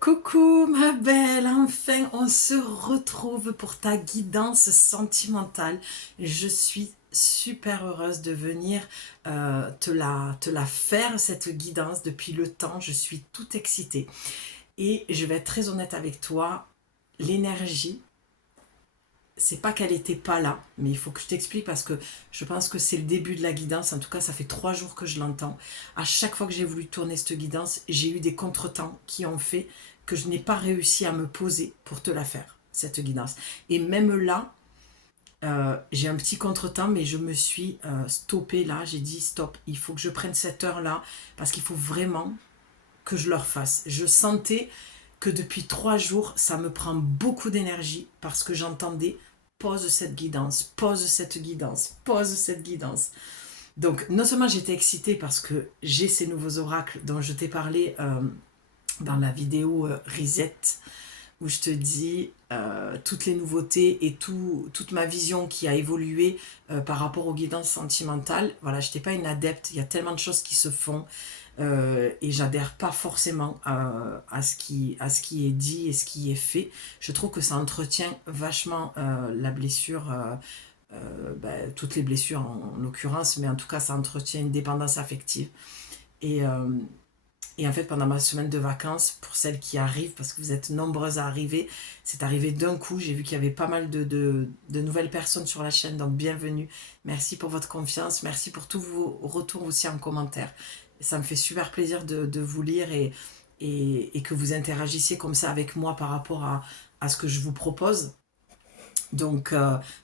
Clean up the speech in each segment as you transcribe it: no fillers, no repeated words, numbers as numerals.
Coucou ma belle, enfin on se retrouve pour ta guidance sentimentale. Je suis super heureuse de venir te la faire, cette guidance, depuis le temps. Je suis toute excitée. Et je vais être très honnête avec toi, l'énergie, c'est pas qu'elle était pas là, mais il faut que je t'explique parce que je pense que c'est le début de la guidance. En tout cas, ça fait 3 jours que je l'entends. À chaque fois que j'ai voulu tourner cette guidance, j'ai eu des contretemps qui ont fait que je n'ai pas réussi à me poser pour te la faire, cette guidance. Et même là, j'ai un petit contretemps, mais je me suis stoppée là. J'ai dit stop, il faut que je prenne cette heure-là parce qu'il faut vraiment que je leur fasse. Je sentais que depuis 3 jours, ça me prend beaucoup d'énergie parce que j'entendais pose cette guidance, pose cette guidance, pose cette guidance. Donc, non seulement j'étais excitée parce que j'ai ces nouveaux oracles dont je t'ai parlé dans la vidéo Reset, où je te dis toutes les nouveautés et toute ma vision qui a évolué par rapport aux guidances sentimentales. Voilà, je n'étais pas une adepte, il y a tellement de choses qui se font et j'adhère pas forcément à ce qui est dit et ce qui est fait. Je trouve que ça entretient vachement la blessure, toutes les blessures en l'occurrence, mais en tout cas ça entretient une dépendance affective. Et, euh, et en fait, pendant ma semaine de vacances, pour celles qui arrivent, parce que vous êtes nombreuses à arriver, c'est arrivé d'un coup. J'ai vu qu'il y avait pas mal de nouvelles personnes sur la chaîne, donc bienvenue. Merci pour votre confiance, merci pour tous vos retours aussi en commentaire. Ça me fait super plaisir de vous lire et que vous interagissiez comme ça avec moi par rapport à ce que je vous propose. Donc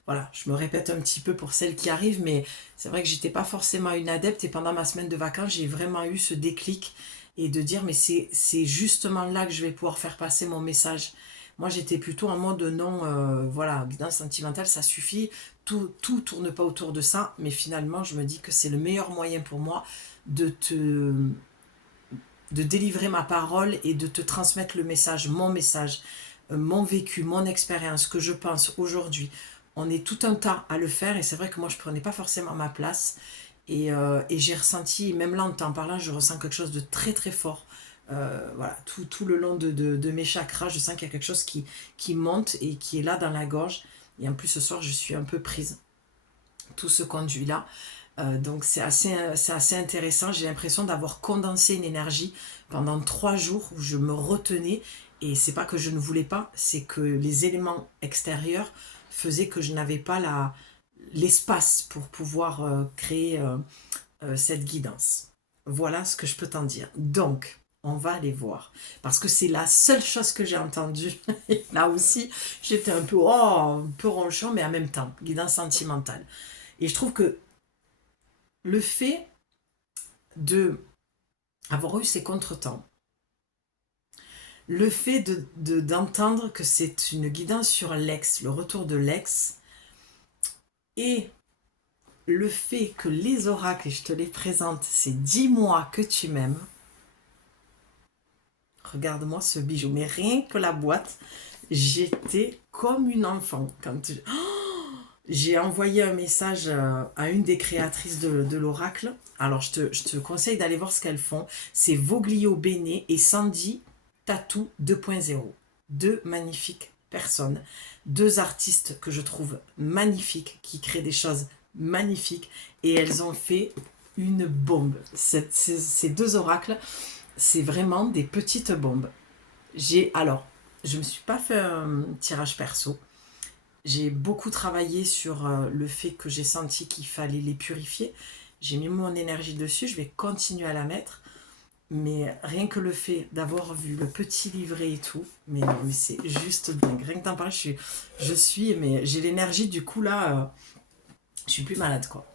voilà, je me répète un petit peu pour celles qui arrivent, mais c'est vrai que j'étais pas forcément une adepte et pendant ma semaine de vacances, j'ai vraiment eu ce déclic et de dire mais c'est justement là que je vais pouvoir faire passer mon message. Moi j'étais plutôt en mode non, voilà, guidance sentimentale, ça suffit, tout tourne pas autour de ça, mais finalement je me dis que c'est le meilleur moyen pour moi de de délivrer ma parole et de te transmettre le message, mon vécu, mon expérience, que je pense aujourd'hui. On est tout un tas à le faire et c'est vrai que moi je prenais pas forcément ma place et j'ai ressenti, même là en t'en parlant, je ressens quelque chose de très très fort. Voilà, tout le long de mes chakras, je sens qu'il y a quelque chose qui monte et qui est là dans la gorge. Et en plus ce soir, je suis un peu prise. Tout ce conduit-là. Donc c'est assez intéressant. J'ai l'impression d'avoir condensé une énergie pendant 3 jours où je me retenais. Et c'est pas que je ne voulais pas, c'est que les éléments extérieurs faisaient que je n'avais pas l'espace pour pouvoir créer cette guidance. Voilà ce que je peux t'en dire. Donc, on va aller voir. Parce que c'est la seule chose que j'ai entendue. Là aussi, j'étais un peu ronchon, mais en même temps, guidance sentimentale. Et je trouve que le fait de avoir eu ces contretemps, le fait d'entendre que c'est une guidance sur l'ex, le retour de l'ex, et le fait que les oracles, et je te les présente, c'est 10 mois que tu m'aimes. Regarde-moi ce bijou, mais rien que la boîte, j'étais comme une enfant. J'ai envoyé un message à une des créatrices de l'oracle. Alors, je te conseille d'aller voir ce qu'elles font. C'est Voglio Bene et Sandy Tattoo 2.0. Deux magnifiques personnes. Deux artistes que je trouve magnifiques, qui créent des choses magnifiques. Et elles ont fait une bombe. Ces deux oracles, c'est vraiment des petites bombes. Alors, je ne me suis pas fait un tirage perso. J'ai beaucoup travaillé sur le fait que j'ai senti qu'il fallait les purifier. J'ai mis mon énergie dessus, je vais continuer à la mettre. Mais rien que le fait d'avoir vu le petit livret et tout, mais non, mais c'est juste dingue. Rien que t'en parler, mais j'ai l'énergie du coup là, je suis plus malade quoi.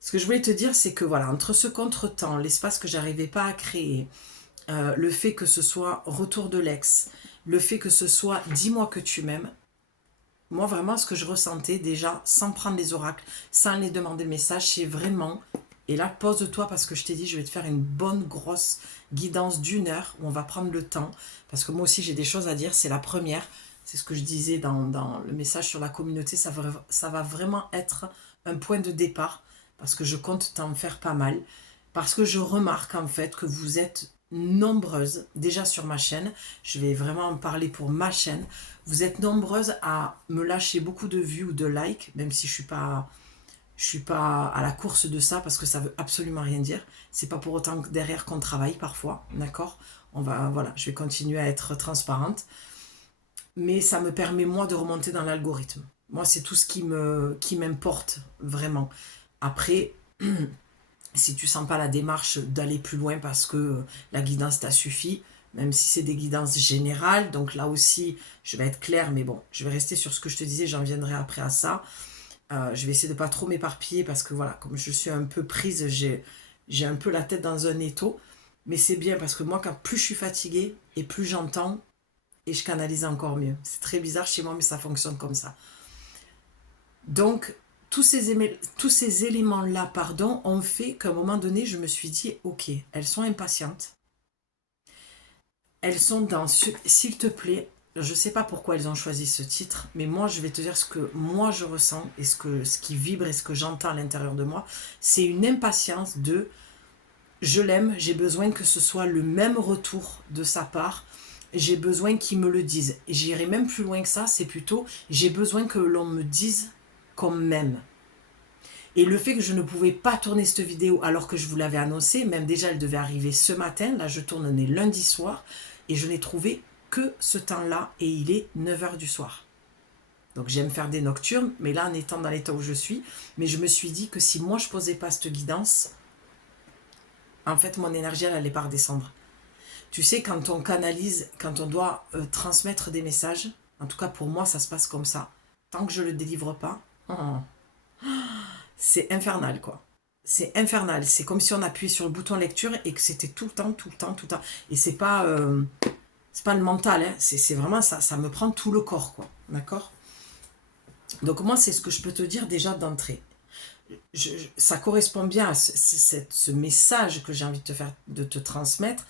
Ce que je voulais te dire, c'est que voilà, entre ce contretemps, l'espace que j'arrivais pas à créer, le fait que ce soit retour de l'ex, le fait que ce soit dis-moi que tu m'aimes, moi, vraiment, ce que je ressentais déjà, sans prendre les oracles, sans les demander le message, c'est vraiment... Et là, pose-toi parce que je t'ai dit, je vais te faire une bonne grosse guidance d'1 heure où on va prendre le temps. Parce que moi aussi, j'ai des choses à dire. C'est la première. C'est ce que je disais dans le message sur la communauté. Ça va vraiment être un point de départ. Parce que je compte t'en faire pas mal. Parce que je remarque en fait que vous êtes nombreuses, déjà sur ma chaîne, je vais vraiment en parler pour ma chaîne, vous êtes nombreuses à me lâcher beaucoup de vues ou de likes, même si je suis pas à la course de ça parce que ça veut absolument rien dire. C'est pas pour autant que derrière qu'on travaille parfois, d'accord? Voilà, je vais continuer à être transparente, mais ça me permet moi de remonter dans l'algorithme. Moi, c'est tout ce qui m'importe vraiment. Après, si tu sens pas la démarche d'aller plus loin parce que la guidance t'a suffi, même si c'est des guidances générales, donc là aussi, je vais être claire, mais bon, je vais rester sur ce que je te disais, j'en viendrai après à ça. Je vais essayer de pas trop m'éparpiller parce que voilà, comme je suis un peu prise, j'ai un peu la tête dans un étau. Mais c'est bien parce que moi, quand plus je suis fatiguée et plus j'entends et je canalise encore mieux. C'est très bizarre chez moi, mais ça fonctionne comme ça. Donc, tous ces éléments-là, pardon, ont fait qu'à un moment donné, je me suis dit, ok, elles sont impatientes. Elles sont dans, s'il te plaît, je ne sais pas pourquoi elles ont choisi ce titre, mais moi, je vais te dire ce que moi, je ressens et ce qui vibre et ce que j'entends à l'intérieur de moi. C'est une impatience de, je l'aime, j'ai besoin que ce soit le même retour de sa part. J'ai besoin qu'il me le dise. Et j'irai même plus loin que ça, c'est plutôt, j'ai besoin que l'on me dise qu'on m'aime. Et le fait que je ne pouvais pas tourner cette vidéo alors que je vous l'avais annoncé, même déjà elle devait arriver ce matin, là je tourne, on est lundi soir, et je n'ai trouvé que ce temps-là, et il est 9h du soir. Donc j'aime faire des nocturnes, mais là en étant dans l'état où je suis, mais je me suis dit que si moi je posais pas cette guidance, en fait mon énergie elle allait pas redescendre. Tu sais, quand on canalise, quand on doit transmettre des messages, en tout cas pour moi ça se passe comme ça, tant que je le délivre pas, c'est infernal quoi. C'est infernal, c'est comme si on appuyait sur le bouton lecture et que c'était tout le temps, tout le temps, tout le temps. Et c'est pas le mental, hein. C'est vraiment ça, ça me prend tout le corps quoi, d'accord? Donc moi c'est ce que je peux te dire déjà d'entrée. Ça correspond bien à ce message que j'ai envie de te transmettre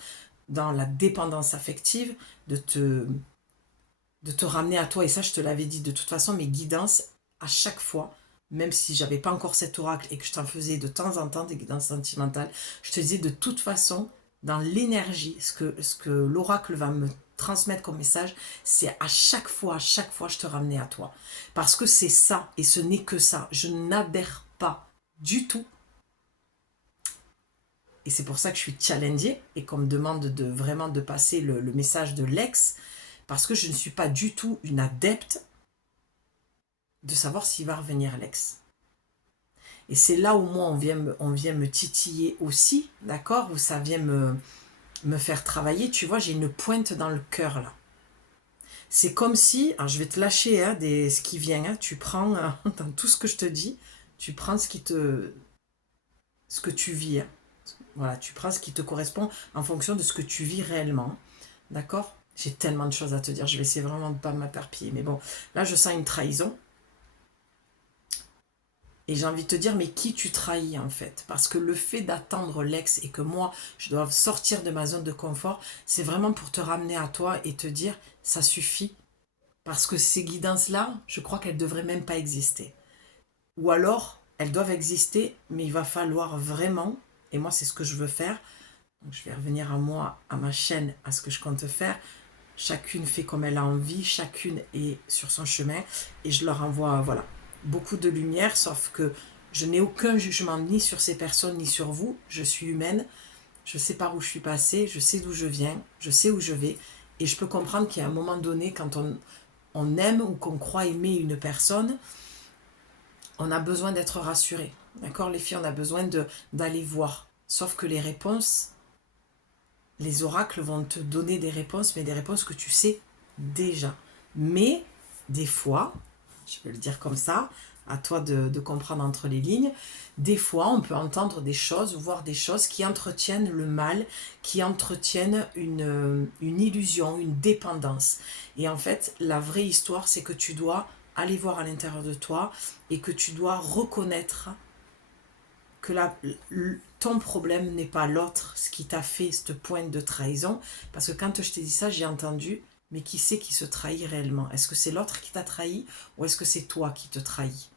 dans la dépendance affective, de te ramener à toi. Et ça, je te l'avais dit de toute façon, mes guidances, à chaque fois, même si j'avais pas encore cet oracle et que je t'en faisais de temps en temps des guidances sentimentales, je te disais de toute façon, dans l'énergie, ce que l'oracle va me transmettre comme message, c'est à chaque fois, je te ramenais à toi. Parce que c'est ça, et ce n'est que ça. Je n'adhère pas du tout. Et c'est pour ça que je suis challengée et qu'on me demande vraiment de passer le message de l'ex, parce que je ne suis pas du tout une adepte de savoir s'il va revenir l'ex. Et c'est là où moi, on vient me titiller aussi, d'accord? Où ça vient me faire travailler. Tu vois, j'ai une pointe dans le cœur, là. C'est comme si, alors je vais te lâcher hein, ce qui vient, hein, tu prends, dans tout ce que je te dis, tu prends ce que tu vis. Hein. Voilà, tu prends ce qui te correspond en fonction de ce que tu vis réellement. D'accord? J'ai tellement de choses à te dire, je vais essayer vraiment de ne pas m'éparpiller. Mais bon, là, je sens une trahison. Et j'ai envie de te dire, mais qui tu trahis en fait? Parce que le fait d'attendre l'ex et que moi, je dois sortir de ma zone de confort, c'est vraiment pour te ramener à toi et te dire, ça suffit. Parce que ces guidances-là, je crois qu'elles ne devraient même pas exister. Ou alors, elles doivent exister, mais il va falloir vraiment, et moi c'est ce que je veux faire, donc je vais revenir à moi, à ma chaîne, à ce que je compte faire. Chacune fait comme elle a envie, chacune est sur son chemin, et je leur envoie, voilà, beaucoup de lumière, sauf que je n'ai aucun jugement ni sur ces personnes, ni sur vous. Je suis humaine, je sais par où je suis passée, je sais d'où je viens, je sais où je vais, et je peux comprendre qu'à un moment donné, quand on aime ou qu'on croit aimer une personne, on a besoin d'être rassuré. D'accord, les filles, on a besoin d'aller voir. Sauf que les réponses, les oracles vont te donner des réponses, mais des réponses que tu sais déjà. Mais des fois, je vais le dire comme ça, à toi de comprendre entre les lignes, des fois on peut entendre des choses ou voir des choses qui entretiennent le mal, qui entretiennent une illusion, une dépendance. Et en fait, la vraie histoire, c'est que tu dois aller voir à l'intérieur de toi et que tu dois reconnaître que ton problème n'est pas l'autre, ce qui t'a fait cette pointe de trahison. Parce que quand je t'ai dit ça, j'ai entendu, mais qui c'est qui se trahit réellement? Est-ce que c'est l'autre qui t'a trahi ou est-ce que c'est toi qui te trahis?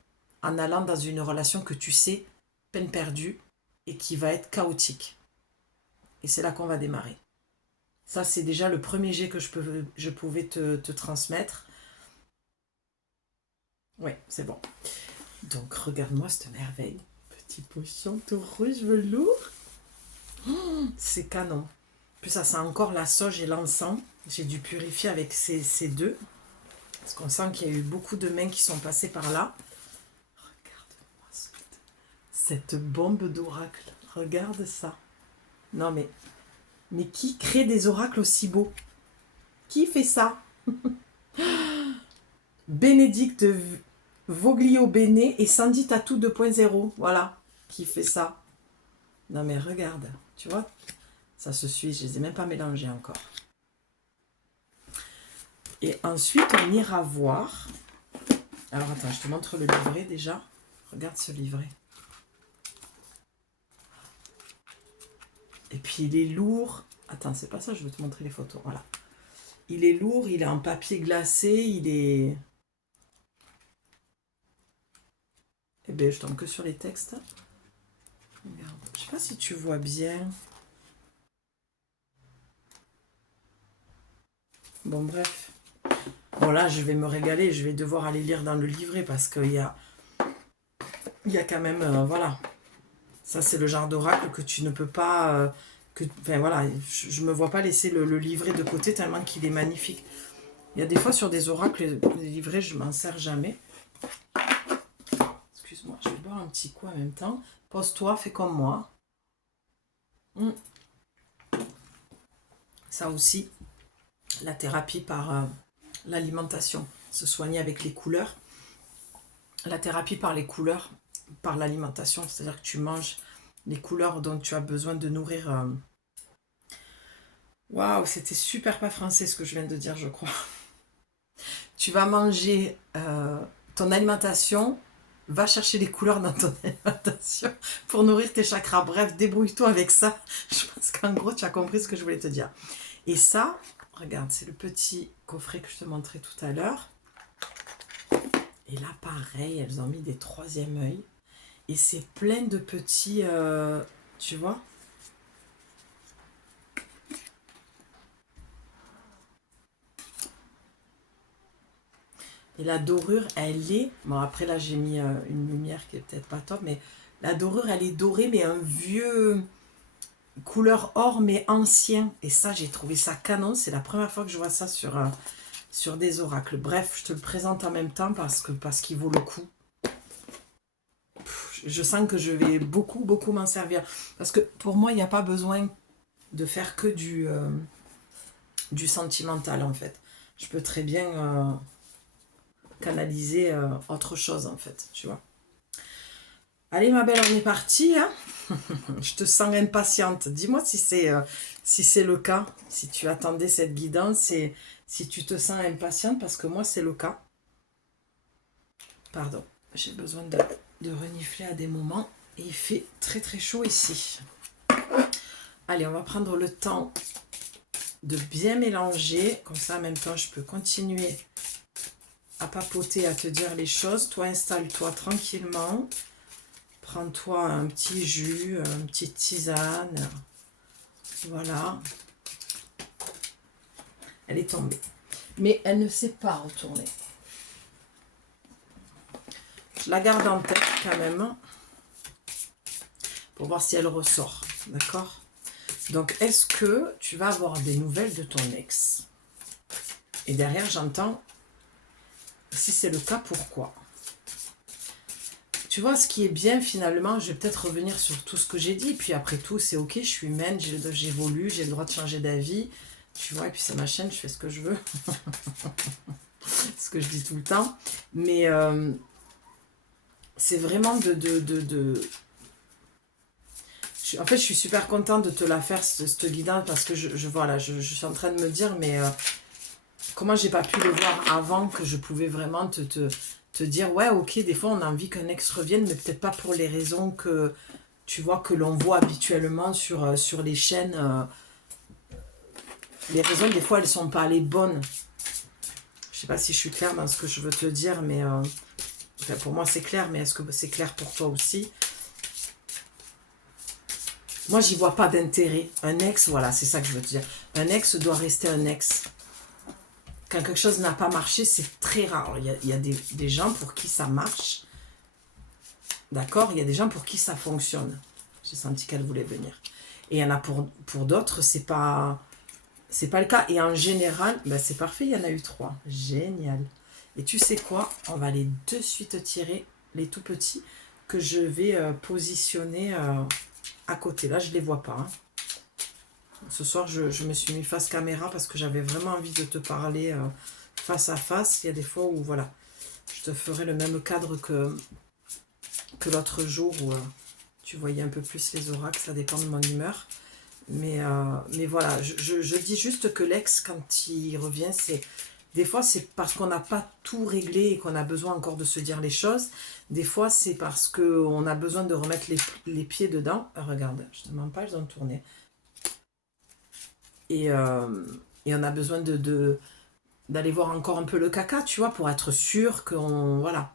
En allant dans une relation que tu sais, peine perdue, et qui va être chaotique. Et c'est là qu'on va démarrer. Ça, c'est déjà le premier jet que je pouvais te transmettre. Oui, c'est bon. Donc, regarde-moi cette merveille. Petit pochon tout rouge velours. C'est canon. Puis ça sent encore la sauge et l'encens. J'ai dû purifier avec ces deux. Parce qu'on sent qu'il y a eu beaucoup de mains qui sont passées par là. Regarde-moi cette bombe d'oracle. Regarde ça. Non mais qui crée des oracles aussi beaux? Qui fait ça? Bénédicte Voglio Bene et Sandy Tatou 2.0. Voilà. Qui fait ça? Non mais regarde. Tu vois? Ça se suit. Je ne les ai même pas mélangés encore. Et ensuite, on ira voir. Alors, attends, je te montre le livret déjà. Regarde ce livret. Et puis, il est lourd. Attends, c'est pas ça, je vais te montrer les photos. Voilà. Il est lourd, il est en papier glacé, il est... Eh bien, je tombe que sur les textes. Regarde. Je sais pas si tu vois bien. Bon, bref. Bon, là, je vais me régaler. Je vais devoir aller lire dans le livret parce qu'il y a... Il y a quand même... voilà. Ça, c'est le genre d'oracle que tu ne peux pas... enfin, voilà, je ne me vois pas laisser le livret de côté tellement qu'il est magnifique. Il y a des fois, sur des oracles, les livrets, je ne m'en sers jamais. Excuse-moi, je vais boire un petit coup en même temps. Pose-toi, fais comme moi. Ça aussi, la thérapie par l'alimentation. Se soigner avec les couleurs. La thérapie par les couleurs, par l'alimentation. C'est-à-dire que tu manges les couleurs dont tu as besoin de nourrir. Waouh, c'était super pas français ce que je viens de dire, je crois. Tu vas manger ton alimentation, va chercher les couleurs dans ton alimentation pour nourrir tes chakras. Bref, débrouille-toi avec ça. Je pense qu'en gros, tu as compris ce que je voulais te dire. Et ça, regarde, c'est le petit coffret que je te montrais tout à l'heure. Et là, pareil, elles ont mis des troisième œil. Et c'est plein de petits, tu vois. Et la dorure, elle est... Bon, après, là, j'ai mis une lumière qui est peut-être pas top, mais la dorure, elle est dorée, mais un vieux couleur or, mais ancien. Et ça, j'ai trouvé ça canon. C'est la première fois que je vois ça sur des oracles. Bref, je te le présente en même temps parce qu'il vaut le coup. Je sens que je vais beaucoup m'en servir. Parce que pour moi, il n'y a pas besoin de faire que du sentimental, en fait. Je peux très bien... canaliser autre chose en fait, tu vois. Allez ma belle, on est parti, hein. Je te sens impatiente. Dis-moi si c'est le cas, si tu attendais cette guidance et si tu te sens impatiente parce que moi c'est le cas. Pardon, j'ai besoin de renifler à des moments et il fait très chaud ici. Allez, on va prendre le temps de bien mélanger, comme ça en même temps je peux continuer à papoter, à te dire les choses. Toi, installe-toi tranquillement. Prends-toi un petit jus, une petite tisane. Voilà. Elle est tombée. Mais elle ne s'est pas retournée. Je la garde en tête quand même. Pour voir si elle ressort. D'accord? Donc, est-ce que tu vas avoir des nouvelles de ton ex? Et derrière, j'entends... Si c'est le cas, pourquoi? Tu vois, ce qui est bien finalement, je vais peut-être revenir sur tout ce que j'ai dit. Puis après tout, c'est ok, je suis humaine, j'évolue, j'ai le droit de changer d'avis. Tu vois, et puis c'est ma chaîne, je fais ce que je veux. Ce que je dis tout le temps. Mais c'est vraiment En fait, je suis super contente de te la faire, cette guidance, parce que voilà, je suis en train de me dire, mais... comment j'ai pas pu le voir avant que je pouvais vraiment te dire, ouais, ok, des fois on a envie qu'un ex revienne, mais peut-être pas pour les raisons que, tu vois, que l'on voit habituellement sur les chaînes. Les raisons, des fois, elles sont pas les bonnes. Je sais pas si je suis claire dans ce que je veux te dire, mais enfin, pour moi c'est clair, mais est-ce que c'est clair pour toi aussi? Moi, j'y vois pas d'intérêt. Un ex, voilà, c'est ça que je veux te dire. Un ex doit rester un ex. Quand quelque chose n'a pas marché, c'est très rare. Il y a des gens pour qui ça marche. D'accord? Il y a des gens pour qui ça fonctionne. J'ai senti qu'elle voulait venir. Et il y en a pour d'autres, c'est pas le cas. Et en général, ben c'est parfait, il y en a eu 3. Génial. Et tu sais quoi? On va aller de suite tirer les tout petits que je vais positionner à côté. Là, je ne les vois pas. Hein. Ce soir, je me suis mis face caméra parce que j'avais vraiment envie de te parler face à face. Il y a des fois où, voilà, je te ferai le même cadre que l'autre jour où tu voyais un peu plus les oracles. Ça dépend de mon humeur. Mais voilà, je dis juste que l'ex, quand il revient, des fois, c'est parce qu'on n'a pas tout réglé et qu'on a besoin encore de se dire les choses. Des fois, c'est parce qu'on a besoin de remettre les pieds dedans. Regarde, je ne te mens pas, ils ont tourné. Et on a besoin d'aller voir encore un peu le caca, tu vois, pour être sûr qu'on... Voilà.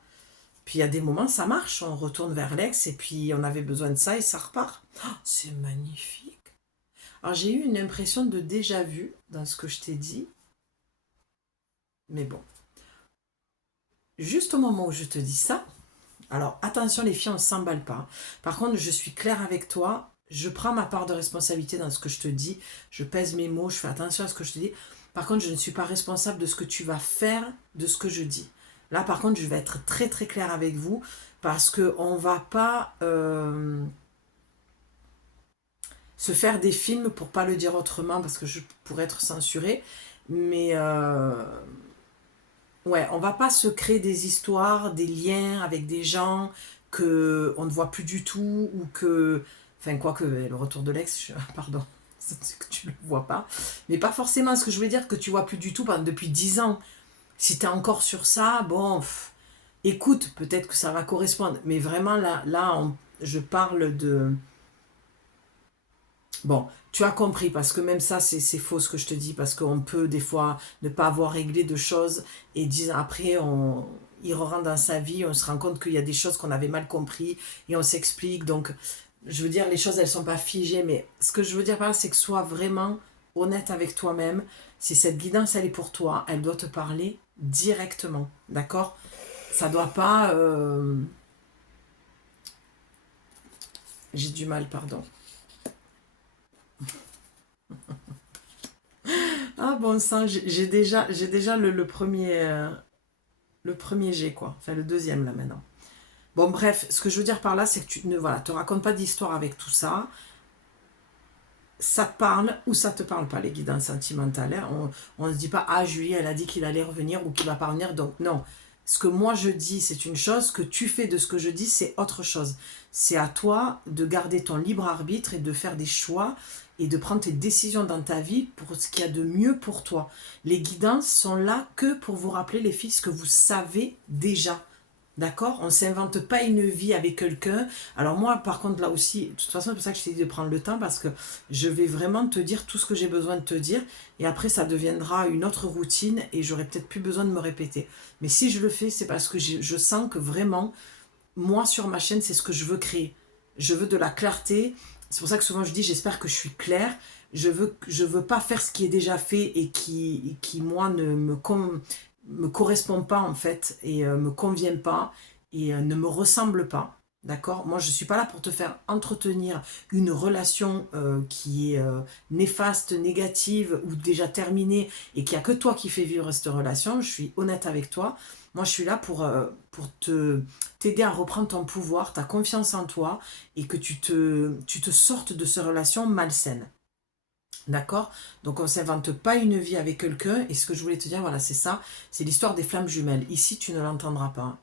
Puis il y a des moments, ça marche, on retourne vers l'ex et puis on avait besoin de ça et ça repart. Oh, c'est magnifique. Alors j'ai eu une impression de déjà-vu dans ce que je t'ai dit. Mais bon. Juste au moment où je te dis ça, alors attention les filles, on ne s'emballe pas. Par contre, je suis claire avec toi, je prends ma part de responsabilité dans ce que je te dis, je pèse mes mots, je fais attention à ce que je te dis. Par contre, je ne suis pas responsable de ce que tu vas faire, de ce que je dis. Là, par contre, je vais être très très claire avec vous parce qu'on ne va pas se faire des films pour pas le dire autrement parce que je pourrais être censurée. Mais ouais, on va pas se créer des histoires, des liens avec des gens que on ne voit plus du tout ou que... Enfin, quoique, le retour de l'ex, pardon, c'est que tu le vois pas. Mais pas forcément, ce que je voulais dire, que tu vois plus du tout depuis 10 ans. Si tu es encore sur ça, bon, écoute, peut-être que ça va correspondre. Mais vraiment, je parle de... Bon, tu as compris, parce que même ça, c'est faux ce que je te dis, parce qu'on peut des fois ne pas avoir réglé de choses, et 10 ans après, il rentre dans sa vie, on se rend compte qu'il y a des choses qu'on avait mal compris, et on s'explique. Donc, je veux dire, les choses, elles sont pas figées, mais ce que je veux dire par là, c'est que sois vraiment honnête avec toi-même. Si cette guidance, elle est pour toi, elle doit te parler directement, d'accord? Ça doit pas... J'ai du mal, pardon. Ah bon sang, j'ai déjà le premier jet quoi. Enfin le deuxième là maintenant. Bon bref, ce que je veux dire par là, c'est que tu ne voilà, te racontes pas d'histoire avec tout ça. Ça te parle ou ça te parle pas, les guidances sentimentales. Hein. On ne se dit pas, ah Julie, elle a dit qu'il allait revenir ou qu'il va pas revenir, donc non. Ce que moi je dis, c'est une chose, ce que tu fais de ce que je dis, c'est autre chose. C'est à toi de garder ton libre arbitre et de faire des choix et de prendre tes décisions dans ta vie pour ce qu'il y a de mieux pour toi. Les guidances sont là que pour vous rappeler, les filles, ce que vous savez déjà. D'accord? On ne s'invente pas une vie avec quelqu'un. Alors moi, par contre, là aussi, de toute façon, c'est pour ça que je t'ai dit de prendre le temps, parce que je vais vraiment te dire tout ce que j'ai besoin de te dire, et après, ça deviendra une autre routine, et j'aurai peut-être plus besoin de me répéter. Mais si je le fais, c'est parce que je sens que vraiment, moi, sur ma chaîne, c'est ce que je veux créer. Je veux de la clarté. C'est pour ça que souvent, je dis, j'espère que je suis claire. Je veux pas faire ce qui est déjà fait et qui moi, ne me correspond pas en fait et me convient pas et ne me ressemble pas. D'accord? Moi, je ne suis pas là pour te faire entretenir une relation qui est néfaste, négative ou déjà terminée et qu'il n'y a que toi qui fais vivre cette relation. Je suis honnête avec toi. Moi, je suis là pour t'aider à reprendre ton pouvoir, ta confiance en toi et que tu te sortes de ces relations malsaines. D'accord? Donc on ne s'invente pas une vie avec quelqu'un. Et ce que je voulais te dire, voilà, c'est ça. C'est l'histoire des flammes jumelles. Ici, tu ne l'entendras pas.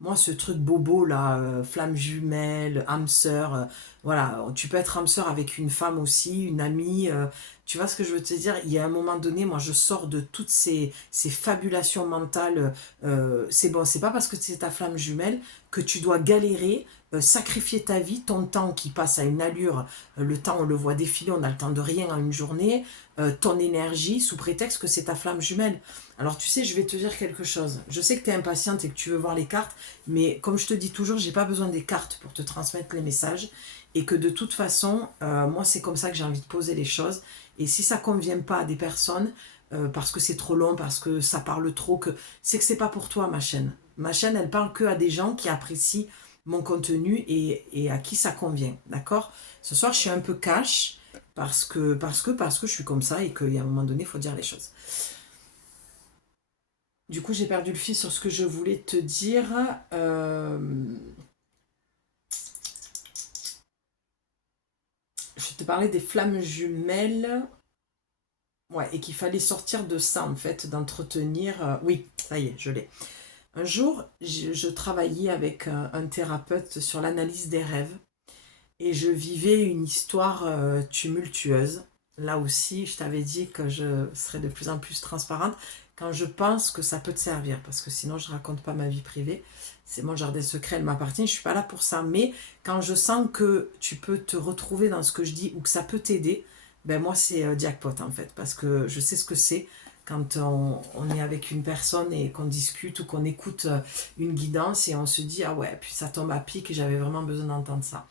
Moi, ce truc bobo là, flamme jumelle, âme sœur, voilà, tu peux être âme sœur avec une femme aussi, une amie, tu vois ce que je veux te dire? Il y a un moment donné, moi je sors de toutes ces fabulations mentales, c'est bon, c'est pas parce que c'est ta flamme jumelle que tu dois galérer, sacrifier ta vie, ton temps qui passe à une allure, le temps on le voit défiler, on a le temps de rien en une journée, ton énergie sous prétexte que c'est ta flamme jumelle. Alors tu sais, je vais te dire quelque chose. Je sais que tu es impatiente et que tu veux voir les cartes, mais comme je te dis toujours, j'ai pas besoin des cartes pour te transmettre les messages et que de toute façon, moi c'est comme ça que j'ai envie de poser les choses Et si ça ne convient pas à des personnes, parce que c'est trop long, parce que ça parle trop, c'est que c'est pas pour toi ma chaîne. Ma chaîne, elle parle que à des gens qui apprécient mon contenu et à qui ça convient, d'accord? Ce soir, je suis un peu cash parce que je suis comme ça et qu'à un moment donné, il faut dire les choses. Du coup, j'ai perdu le fil sur ce que je voulais te dire. Je te parlais des flammes jumelles. Ouais, et qu'il fallait sortir de ça, en fait, d'entretenir... oui, ça y est, je l'ai. Un jour, je travaillais avec un thérapeute sur l'analyse des rêves et je vivais une histoire tumultueuse. Là aussi, je t'avais dit que je serais de plus en plus transparente quand je pense que ça peut te servir, parce que sinon, je raconte pas ma vie privée. C'est mon jardin secret, elle m'appartient, je suis pas là pour ça. Mais quand je sens que tu peux te retrouver dans ce que je dis ou que ça peut t'aider, ben moi, c'est jackpot, en fait, parce que je sais ce que c'est quand on est avec une personne et qu'on discute ou qu'on écoute une guidance et on se dit, ah ouais, puis ça tombe à pic et j'avais vraiment besoin d'entendre ça.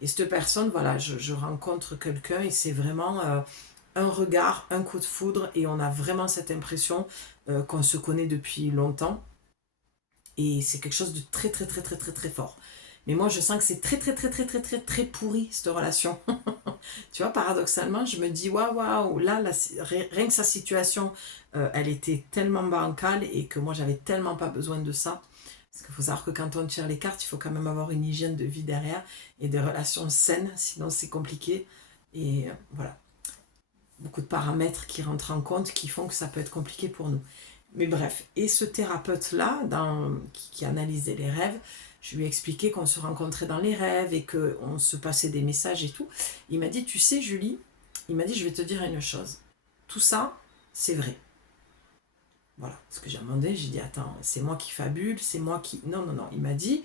Et cette personne, voilà, je rencontre quelqu'un et c'est vraiment un regard, un coup de foudre et on a vraiment cette impression qu'on se connaît depuis longtemps et c'est quelque chose de très très très très très très fort. Mais moi je sens que c'est très très très très très très très pourri cette relation. Tu vois, paradoxalement, je me dis waouh waouh, là, rien que sa situation, elle était tellement bancale et que moi j'avais tellement pas besoin de ça. Parce qu'il faut savoir que quand on tire les cartes, il faut quand même avoir une hygiène de vie derrière et des relations saines, sinon c'est compliqué. Et voilà, beaucoup de paramètres qui rentrent en compte qui font que ça peut être compliqué pour nous. Mais bref, et ce thérapeute-là, qui analysait les rêves, je lui ai expliqué qu'on se rencontrait dans les rêves et qu'on se passait des messages et tout. Il m'a dit, tu sais Julie, il m'a dit, je vais te dire une chose. Tout ça, c'est vrai. Voilà, ce que j'ai demandé, j'ai dit, attends, c'est moi qui fabule, c'est moi qui... Non, non, non, il m'a dit,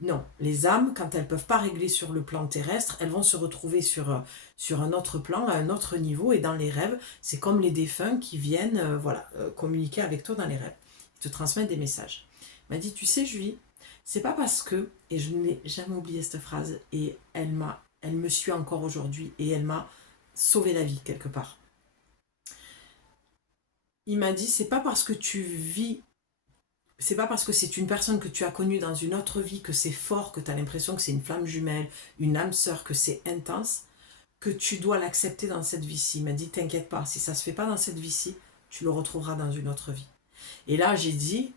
non, les âmes, quand elles ne peuvent pas régler sur le plan terrestre, elles vont se retrouver sur un autre plan, à un autre niveau, et dans les rêves, c'est comme les défunts qui viennent communiquer avec toi dans les rêves, ils te transmettent des messages. Il m'a dit, tu sais Julie, c'est pas parce que, et je n'ai jamais oublié cette phrase, et elle me suit encore aujourd'hui, et elle m'a sauvé la vie quelque part. Il m'a dit, c'est pas parce que tu vis, c'est pas parce que c'est une personne que tu as connue dans une autre vie que c'est fort, que tu as l'impression que c'est une flamme jumelle, une âme sœur, que c'est intense, que tu dois l'accepter dans cette vie-ci. Il m'a dit, t'inquiète pas, si ça se fait pas dans cette vie-ci, tu le retrouveras dans une autre vie. Et là, j'ai dit,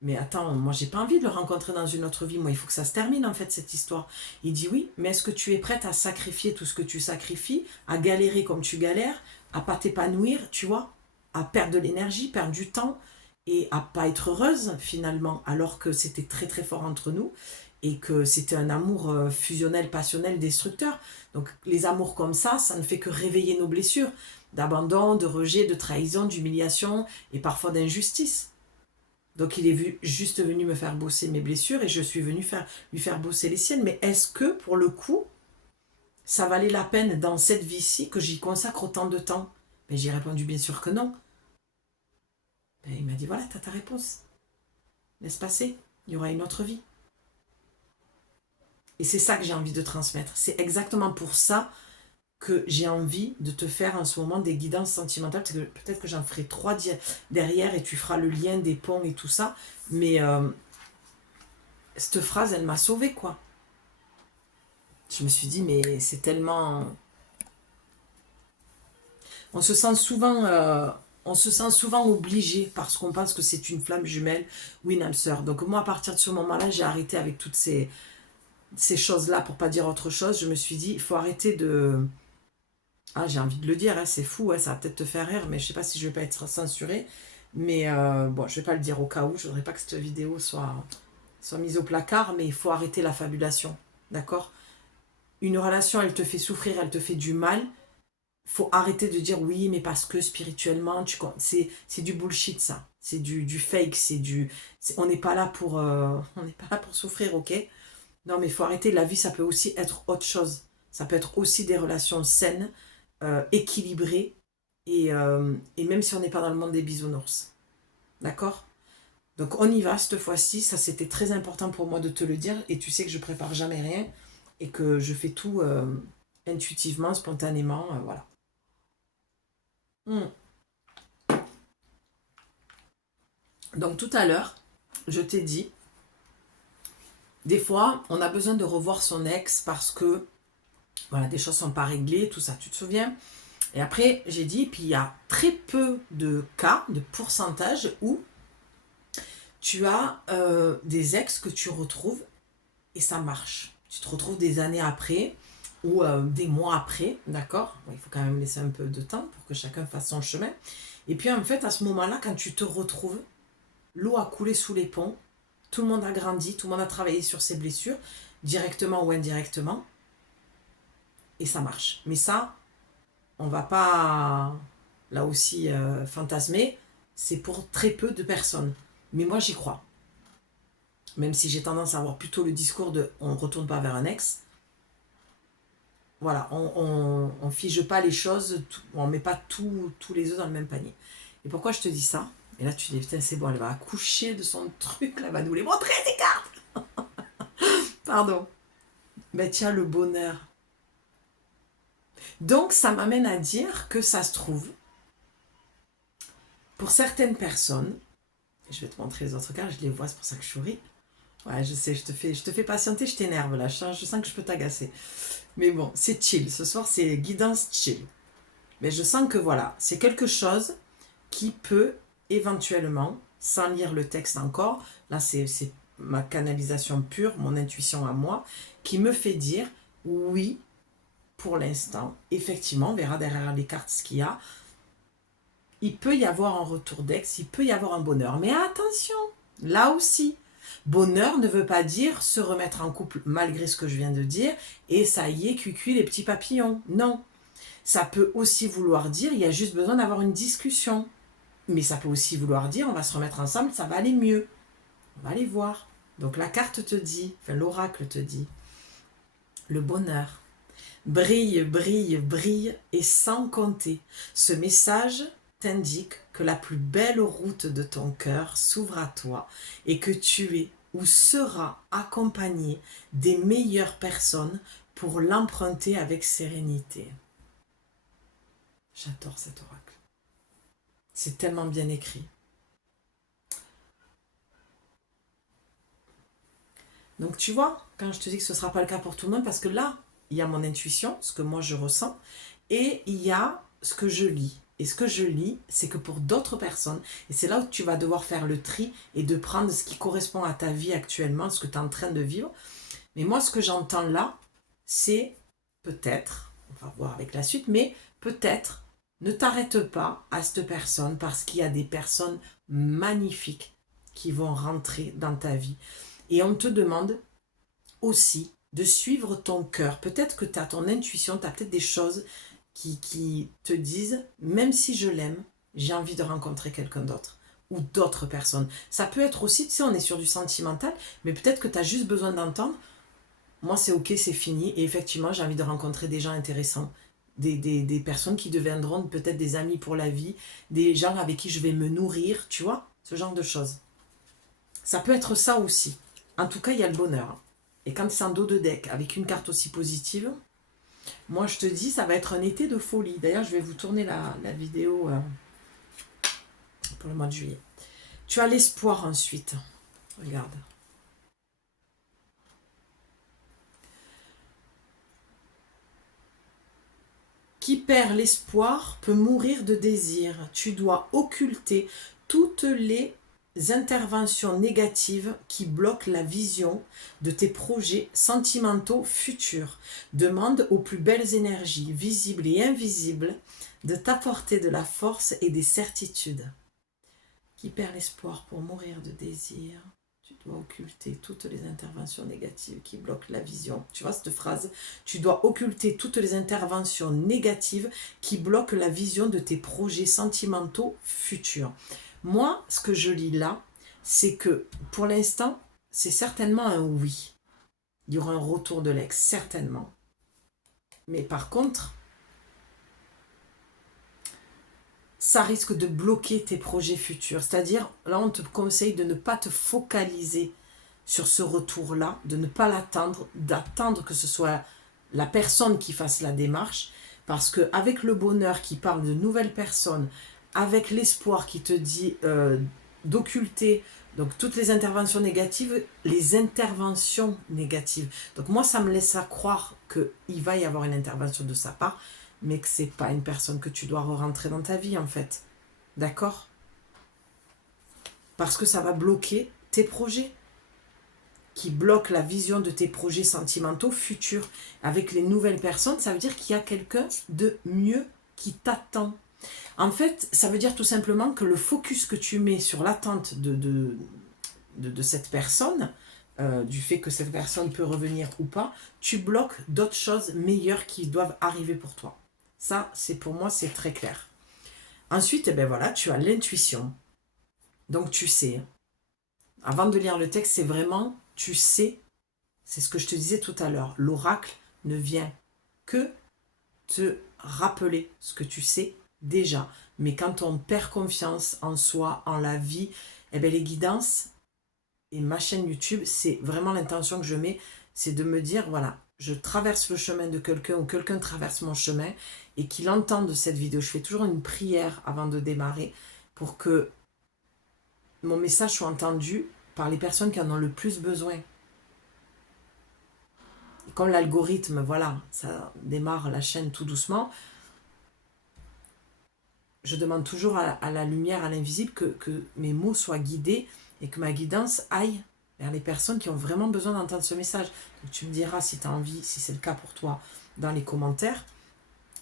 mais attends, moi j'ai pas envie de le rencontrer dans une autre vie, moi il faut que ça se termine en fait cette histoire. Il dit oui, mais est-ce que tu es prête à sacrifier tout ce que tu sacrifies, à galérer comme tu galères, à pas t'épanouir, tu vois, à perdre de l'énergie, perdre du temps et à pas être heureuse finalement, alors que c'était très très fort entre nous et que c'était un amour fusionnel, passionnel, destructeur. Donc les amours comme ça ne fait que réveiller nos blessures d'abandon, de rejet, de trahison, d'humiliation et parfois d'injustice. Donc il est juste venu me faire bosser mes blessures et je suis venue lui faire bosser les siennes. Mais est-ce que pour le coup, ça valait la peine dans cette vie-ci que j'y consacre autant de temps? Ben, j'ai répondu bien sûr que non. Ben, il m'a dit voilà, t'as ta réponse. Laisse passer, il y aura une autre vie. Et c'est ça que j'ai envie de transmettre. C'est exactement pour ça que j'ai envie de te faire en ce moment des guidances sentimentales. Parce que peut-être que j'en ferai 3 derrière et tu feras le lien des ponts et tout ça. Mais cette phrase, elle m'a sauvée, quoi. Je me suis dit, mais c'est tellement... On se sent souvent obligé parce qu'on pense que c'est une flamme jumelle ou une âme sœur. Donc moi, à partir de ce moment-là, j'ai arrêté avec toutes ces choses-là, pour pas dire autre chose. Je me suis dit, il faut arrêter de... Ah, j'ai envie de le dire, hein, c'est fou, hein, ça va peut-être te faire rire, mais je sais pas si je vais pas être censurée. Mais bon, je vais pas le dire au cas où, je voudrais pas que cette vidéo soit mise au placard, mais il faut arrêter la fabulation, d'accord? Une relation, elle te fait souffrir, elle te fait du mal. Faut arrêter de dire oui, mais parce que spirituellement, c'est du bullshit ça. C'est du fake, on n'est pas là pour on n'est pas là pour souffrir, ok? Non, mais il faut arrêter. La vie, ça peut aussi être autre chose. Ça peut être aussi des relations saines, équilibrées, et même si on n'est pas dans le monde des bisounours. D'accord? Donc on y va cette fois-ci. Ça, c'était très important pour moi de te le dire. Et tu sais que je prépare jamais rien et que je fais tout intuitivement, spontanément. Voilà. Hmm. Donc tout à l'heure, je t'ai dit, des fois, on a besoin de revoir son ex parce que voilà, des choses sont pas réglées, tout ça, tu te souviens? Et après, j'ai dit, puis il y a très peu de cas, de pourcentage où tu as des ex que tu retrouves et ça marche. Tu te retrouves des années après ou des mois après, d'accord? Bon, il faut quand même laisser un peu de temps pour que chacun fasse son chemin. Et puis en fait, à ce moment-là, quand tu te retrouves, l'eau a coulé sous les ponts, tout le monde a grandi, tout le monde a travaillé sur ses blessures, directement ou indirectement, et ça marche. Mais ça, on va pas là aussi fantasmer, c'est pour très peu de personnes. Mais moi j'y crois. Même si j'ai tendance à avoir plutôt le discours de on ne retourne pas vers un ex. Voilà, on fige pas les choses, on met pas tous les œufs dans le même panier. Et pourquoi je te dis ça? Et là tu dis putain c'est bon, elle va accoucher de son truc, là, elle va nous les montrer ses cartes. Pardon. Mais tiens le bonheur. Donc ça m'amène à dire que ça se trouve, pour certaines personnes, je vais te montrer les autres cartes, je les vois, c'est pour ça que je souris. Ouais, je sais, je te fais patienter, je t'énerve là, je sens que je peux t'agacer. Mais bon, c'est chill, ce soir c'est guidance chill. Mais je sens que voilà, c'est quelque chose qui peut éventuellement, sans lire le texte encore, là c'est ma canalisation pure, mon intuition à moi, qui me fait dire oui, pour l'instant, effectivement, on verra derrière les cartes ce qu'il y a. Il peut y avoir un retour d'ex, il peut y avoir un bonheur. Mais attention, là aussi, bonheur ne veut pas dire se remettre en couple malgré ce que je viens de dire et ça y est, cuicui les petits papillons. Non. Ça peut aussi vouloir dire il y a juste besoin d'avoir une discussion. Mais ça peut aussi vouloir dire on va se remettre ensemble, ça va aller mieux. On va aller voir. Donc la carte te dit, enfin l'oracle te dit, le bonheur. Brille, brille, brille et sans compter. Ce message t'indique que la plus belle route de ton cœur s'ouvre à toi et que tu es ou seras accompagné des meilleures personnes pour l'emprunter avec sérénité. J'adore cet oracle. C'est tellement bien écrit. Donc tu vois, quand je te dis que ce ne sera pas le cas pour tout le monde, parce que là, il y a mon intuition, ce que moi je ressens, et il y a ce que je lis. Et ce que je lis, c'est que pour d'autres personnes, et c'est là où tu vas devoir faire le tri et de prendre ce qui correspond à ta vie actuellement, ce que tu es en train de vivre. Mais moi, ce que j'entends là, c'est peut-être, on va voir avec la suite, mais peut-être ne t'arrête pas à cette personne parce qu'il y a des personnes magnifiques qui vont rentrer dans ta vie. Et on te demande aussi de suivre ton cœur. Peut-être que tu as ton intuition, tu as peut-être des choses qui te disent, même si je l'aime, j'ai envie de rencontrer quelqu'un d'autre ou d'autres personnes. Ça peut être aussi, tu sais, on est sur du sentimental, mais peut-être que tu as juste besoin d'entendre, moi c'est ok, c'est fini, et effectivement j'ai envie de rencontrer des gens intéressants, des personnes qui deviendront peut-être des amis pour la vie, des gens avec qui je vais me nourrir, tu vois, ce genre de choses. Ça peut être ça aussi. En tout cas, il y a le bonheur. Et quand c'est en dos de deck, avec une carte aussi positive, moi je te dis, ça va être un été de folie. D'ailleurs, je vais vous tourner la vidéo pour le mois de juillet. Tu as l'espoir ensuite. Regarde. Qui perd l'espoir peut mourir de désir. Tu dois occulter toutes les interventions négatives qui bloquent la vision de tes projets sentimentaux futurs. Demande aux plus belles énergies, visibles et invisibles, de t'apporter de la force et des certitudes. Qui perd l'espoir pour mourir de désir. Tu dois occulter toutes les interventions négatives qui bloquent la vision. Tu vois cette phrase? Tu dois occulter toutes les interventions négatives qui bloquent la vision de tes projets sentimentaux futurs. Moi, ce que je lis là, c'est que pour l'instant, c'est certainement un oui. Il y aura un retour de l'ex, certainement. Mais par contre, ça risque de bloquer tes projets futurs. C'est-à-dire, là, on te conseille de ne pas te focaliser sur ce retour-là, de ne pas l'attendre, d'attendre que ce soit la personne qui fasse la démarche, Parce qu'avec le bonheur qui parle de nouvelles personnes, avec l'espoir qui te dit d'occulter donc toutes les interventions négatives, Donc moi, ça me laisse à croire qu'il va y avoir une intervention de sa part, mais que c'est pas une personne que tu dois rentrer dans ta vie en fait. D'accord? Parce que ça va bloquer tes projets, qui bloquent la vision de tes projets sentimentaux futurs. Avec les nouvelles personnes, ça veut dire qu'il y a quelqu'un de mieux qui t'attend. En fait, ça veut dire tout simplement que le focus que tu mets sur l'attente de cette personne, du fait que cette personne peut revenir ou pas, tu bloques d'autres choses meilleures qui doivent arriver pour toi. Ça, c'est pour moi, c'est très clair. Ensuite, eh ben voilà, tu as l'intuition. Donc tu sais. Avant de lire le texte, c'est vraiment, tu sais, c'est ce que je te disais tout à l'heure. L'oracle ne vient que te rappeler ce que tu sais déjà. Mais quand on perd confiance en soi, en la vie, eh bien les guidances et ma chaîne YouTube, c'est vraiment l'intention que je mets, c'est de me dire, voilà, je traverse le chemin de quelqu'un ou quelqu'un traverse mon chemin et qu'il entende cette vidéo. Je fais toujours une prière avant de démarrer pour que mon message soit entendu par les personnes qui en ont le plus besoin. Et comme l'algorithme, voilà, ça démarre la chaîne tout doucement, je demande toujours à la lumière, à l'invisible, que mes mots soient guidés et que ma guidance aille vers les personnes qui ont vraiment besoin d'entendre ce message. Donc tu me diras si tu as envie, si c'est le cas pour toi, dans les commentaires.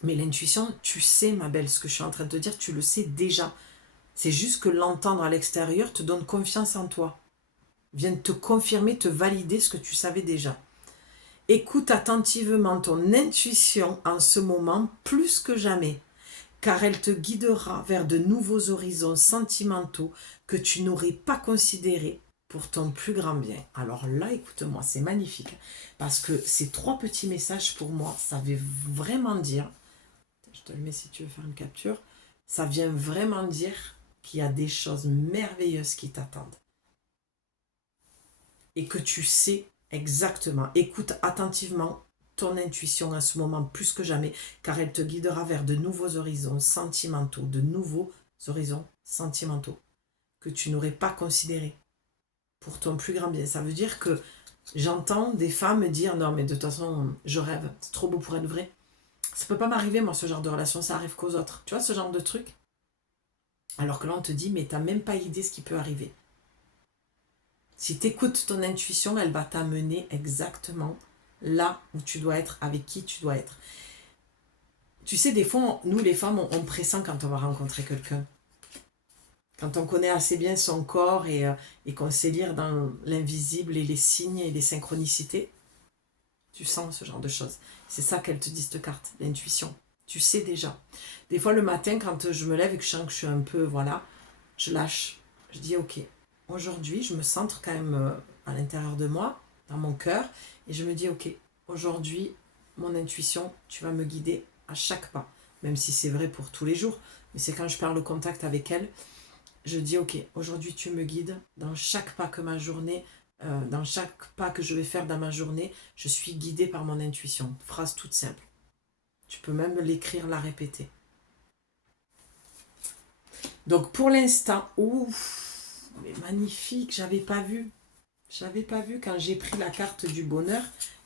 Mais l'intuition, tu sais, ma belle, ce que je suis en train de te dire, tu le sais déjà. C'est juste que l'entendre à l'extérieur te donne confiance en toi. Vient te confirmer, te valider ce que tu savais déjà. Écoute attentivement ton intuition en ce moment plus que jamais, car elle te guidera vers de nouveaux horizons sentimentaux que tu n'aurais pas considérés pour ton plus grand bien. Alors là, écoute-moi, c'est magnifique, parce que ces 3 petits messages pour moi, ça veut vraiment dire, je te le mets si tu veux faire une capture, ça vient vraiment dire qu'il y a des choses merveilleuses qui t'attendent. Et que tu sais exactement, écoute attentivement ton intuition à ce moment plus que jamais, car elle te guidera vers de nouveaux horizons sentimentaux, que tu n'aurais pas considérés pour ton plus grand bien. Ça veut dire que j'entends des femmes dire non mais de toute façon je rêve, c'est trop beau pour être vrai. Ça peut pas m'arriver moi ce genre de relation, ça arrive qu'aux autres. Tu vois ce genre de truc? Alors que là on te dit mais t'as même pas idée ce qui peut arriver. Si tu écoutes ton intuition, elle va t'amener exactement là où tu dois être, avec qui tu dois être. Tu sais, des fois, nous les femmes, on pressent quand on va rencontrer quelqu'un. Quand on connaît assez bien son corps et qu'on sait lire dans l'invisible et les signes et les synchronicités, tu sens ce genre de choses. C'est ça qu'elle te dit cette carte, l'intuition. Tu sais déjà. Des fois, le matin, quand je me lève et que je sens que je suis un peu, voilà, je lâche. Je dis, ok, aujourd'hui, je me centre quand même à l'intérieur de moi, dans mon cœur, et je me dis, ok, aujourd'hui, mon intuition, tu vas me guider à chaque pas, même si c'est vrai pour tous les jours, mais c'est quand je perds le contact avec elle, je dis, ok, aujourd'hui, tu me guides dans chaque pas que ma journée, dans chaque pas que je vais faire dans ma journée, je suis guidée par mon intuition. Phrase toute simple. Tu peux même l'écrire, la répéter. Donc pour l'instant, ouf, mais magnifique, j'avais pas vu quand j'ai pris la carte du bonheur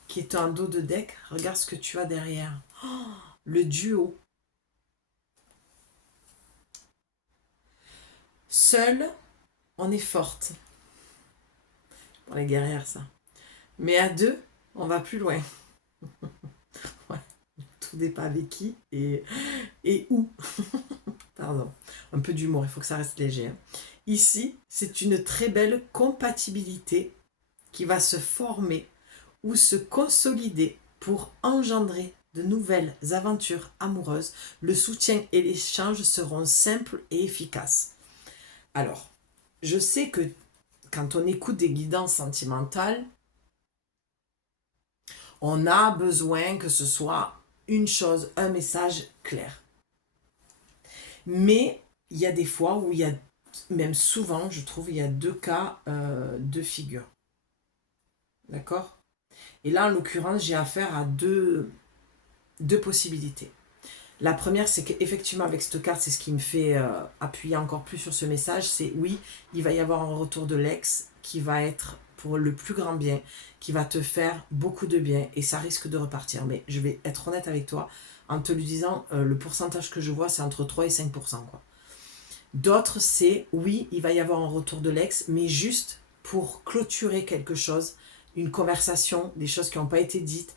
qui est en dos de deck. Regarde ce que tu as derrière. Oh, le duo. Seul, on est forte. Pour les guerrières, ça. Mais à 2, on va plus loin. Ouais, tout dépend avec qui et où. Pardon, un peu d'humour, il faut que ça reste léger. Hein. Ici, c'est une très belle compatibilité qui va se former ou se consolider pour engendrer de nouvelles aventures amoureuses. Le soutien et l'échange seront simples et efficaces. Alors, je sais que quand on écoute des guidances sentimentales, on a besoin que ce soit une chose, un message clair. Mais il y a des fois où il y a, même souvent, je trouve, il y a 2 cas de figure. D'accord? Et là, en l'occurrence, j'ai affaire à deux possibilités. La première, c'est qu'effectivement, avec cette carte, c'est ce qui me fait appuyer encore plus sur ce message, c'est oui, il va y avoir un retour de l'ex qui va être pour le plus grand bien, qui va te faire beaucoup de bien, et ça risque de repartir. Mais je vais être honnête avec toi, en te le disant, le pourcentage que je vois, c'est entre 3 et 5%, quoi. D'autres, c'est oui, il va y avoir un retour de l'ex, mais juste pour clôturer quelque chose, une conversation, des choses qui n'ont pas été dites,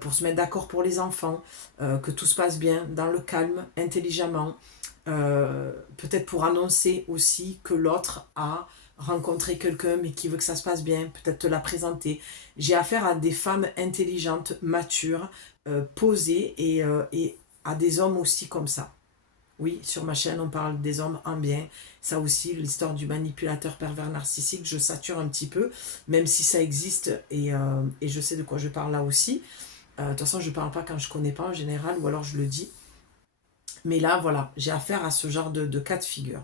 pour se mettre d'accord pour les enfants, que tout se passe bien, dans le calme, intelligemment, peut-être pour annoncer aussi que l'autre a rencontré quelqu'un mais qui veut que ça se passe bien, peut-être te la présenter. J'ai affaire à des femmes intelligentes, matures, posées et à des hommes aussi comme ça. Oui, sur ma chaîne, on parle des hommes en bien. Ça aussi, l'histoire du manipulateur pervers narcissique, je sature un petit peu, même si ça existe et je sais de quoi je parle là aussi. De toute façon, je ne parle pas quand je ne connais pas en général, ou alors je le dis. Mais là, voilà, j'ai affaire à ce genre de cas de figure.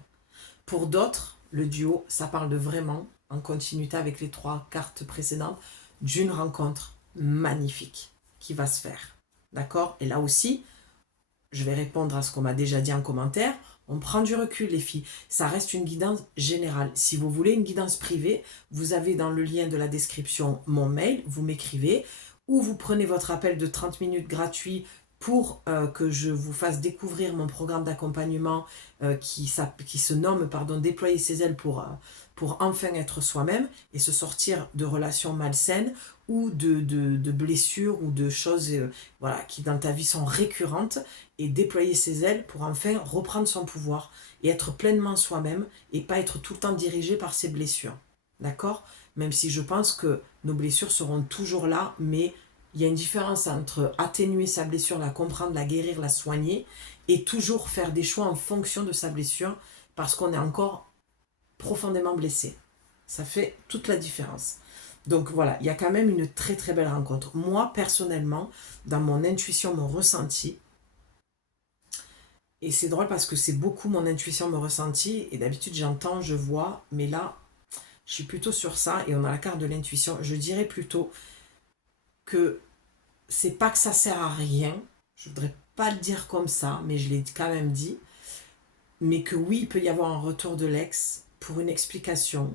Pour d'autres, le duo, ça parle de vraiment, en continuité avec les 3 cartes précédentes, d'une rencontre magnifique qui va se faire. D'accord? Et là aussi, je vais répondre à ce qu'on m'a déjà dit en commentaire. On prend du recul, les filles. Ça reste une guidance générale. Si vous voulez une guidance privée, vous avez dans le lien de la description mon mail, vous m'écrivez, ou vous prenez votre appel de 30 minutes gratuit pour que je vous fasse découvrir mon programme d'accompagnement qui se nomme Déployer ses ailes pour enfin être soi-même et se sortir de relations malsaines ou de blessures ou de choses voilà, qui dans ta vie sont récurrentes, et déployer ses ailes pour enfin reprendre son pouvoir et être pleinement soi-même et pas être tout le temps dirigé par ses blessures. D'accord? Même si je pense que nos blessures seront toujours là, mais il y a une différence entre atténuer sa blessure, la comprendre, la guérir, la soigner, et toujours faire des choix en fonction de sa blessure parce qu'on est encore profondément blessé. Ça fait toute la différence. Donc voilà, il y a quand même une très très belle rencontre. Moi, personnellement, dans mon intuition, mon ressenti, et c'est drôle parce que c'est beaucoup mon intuition, mon ressenti, et d'habitude j'entends, je vois, mais là, je suis plutôt sur ça, et on a la carte de l'intuition. Je dirais plutôt que c'est pas que ça sert à rien, je voudrais pas le dire comme ça, mais je l'ai quand même dit, mais que oui, il peut y avoir un retour de l'ex pour une explication.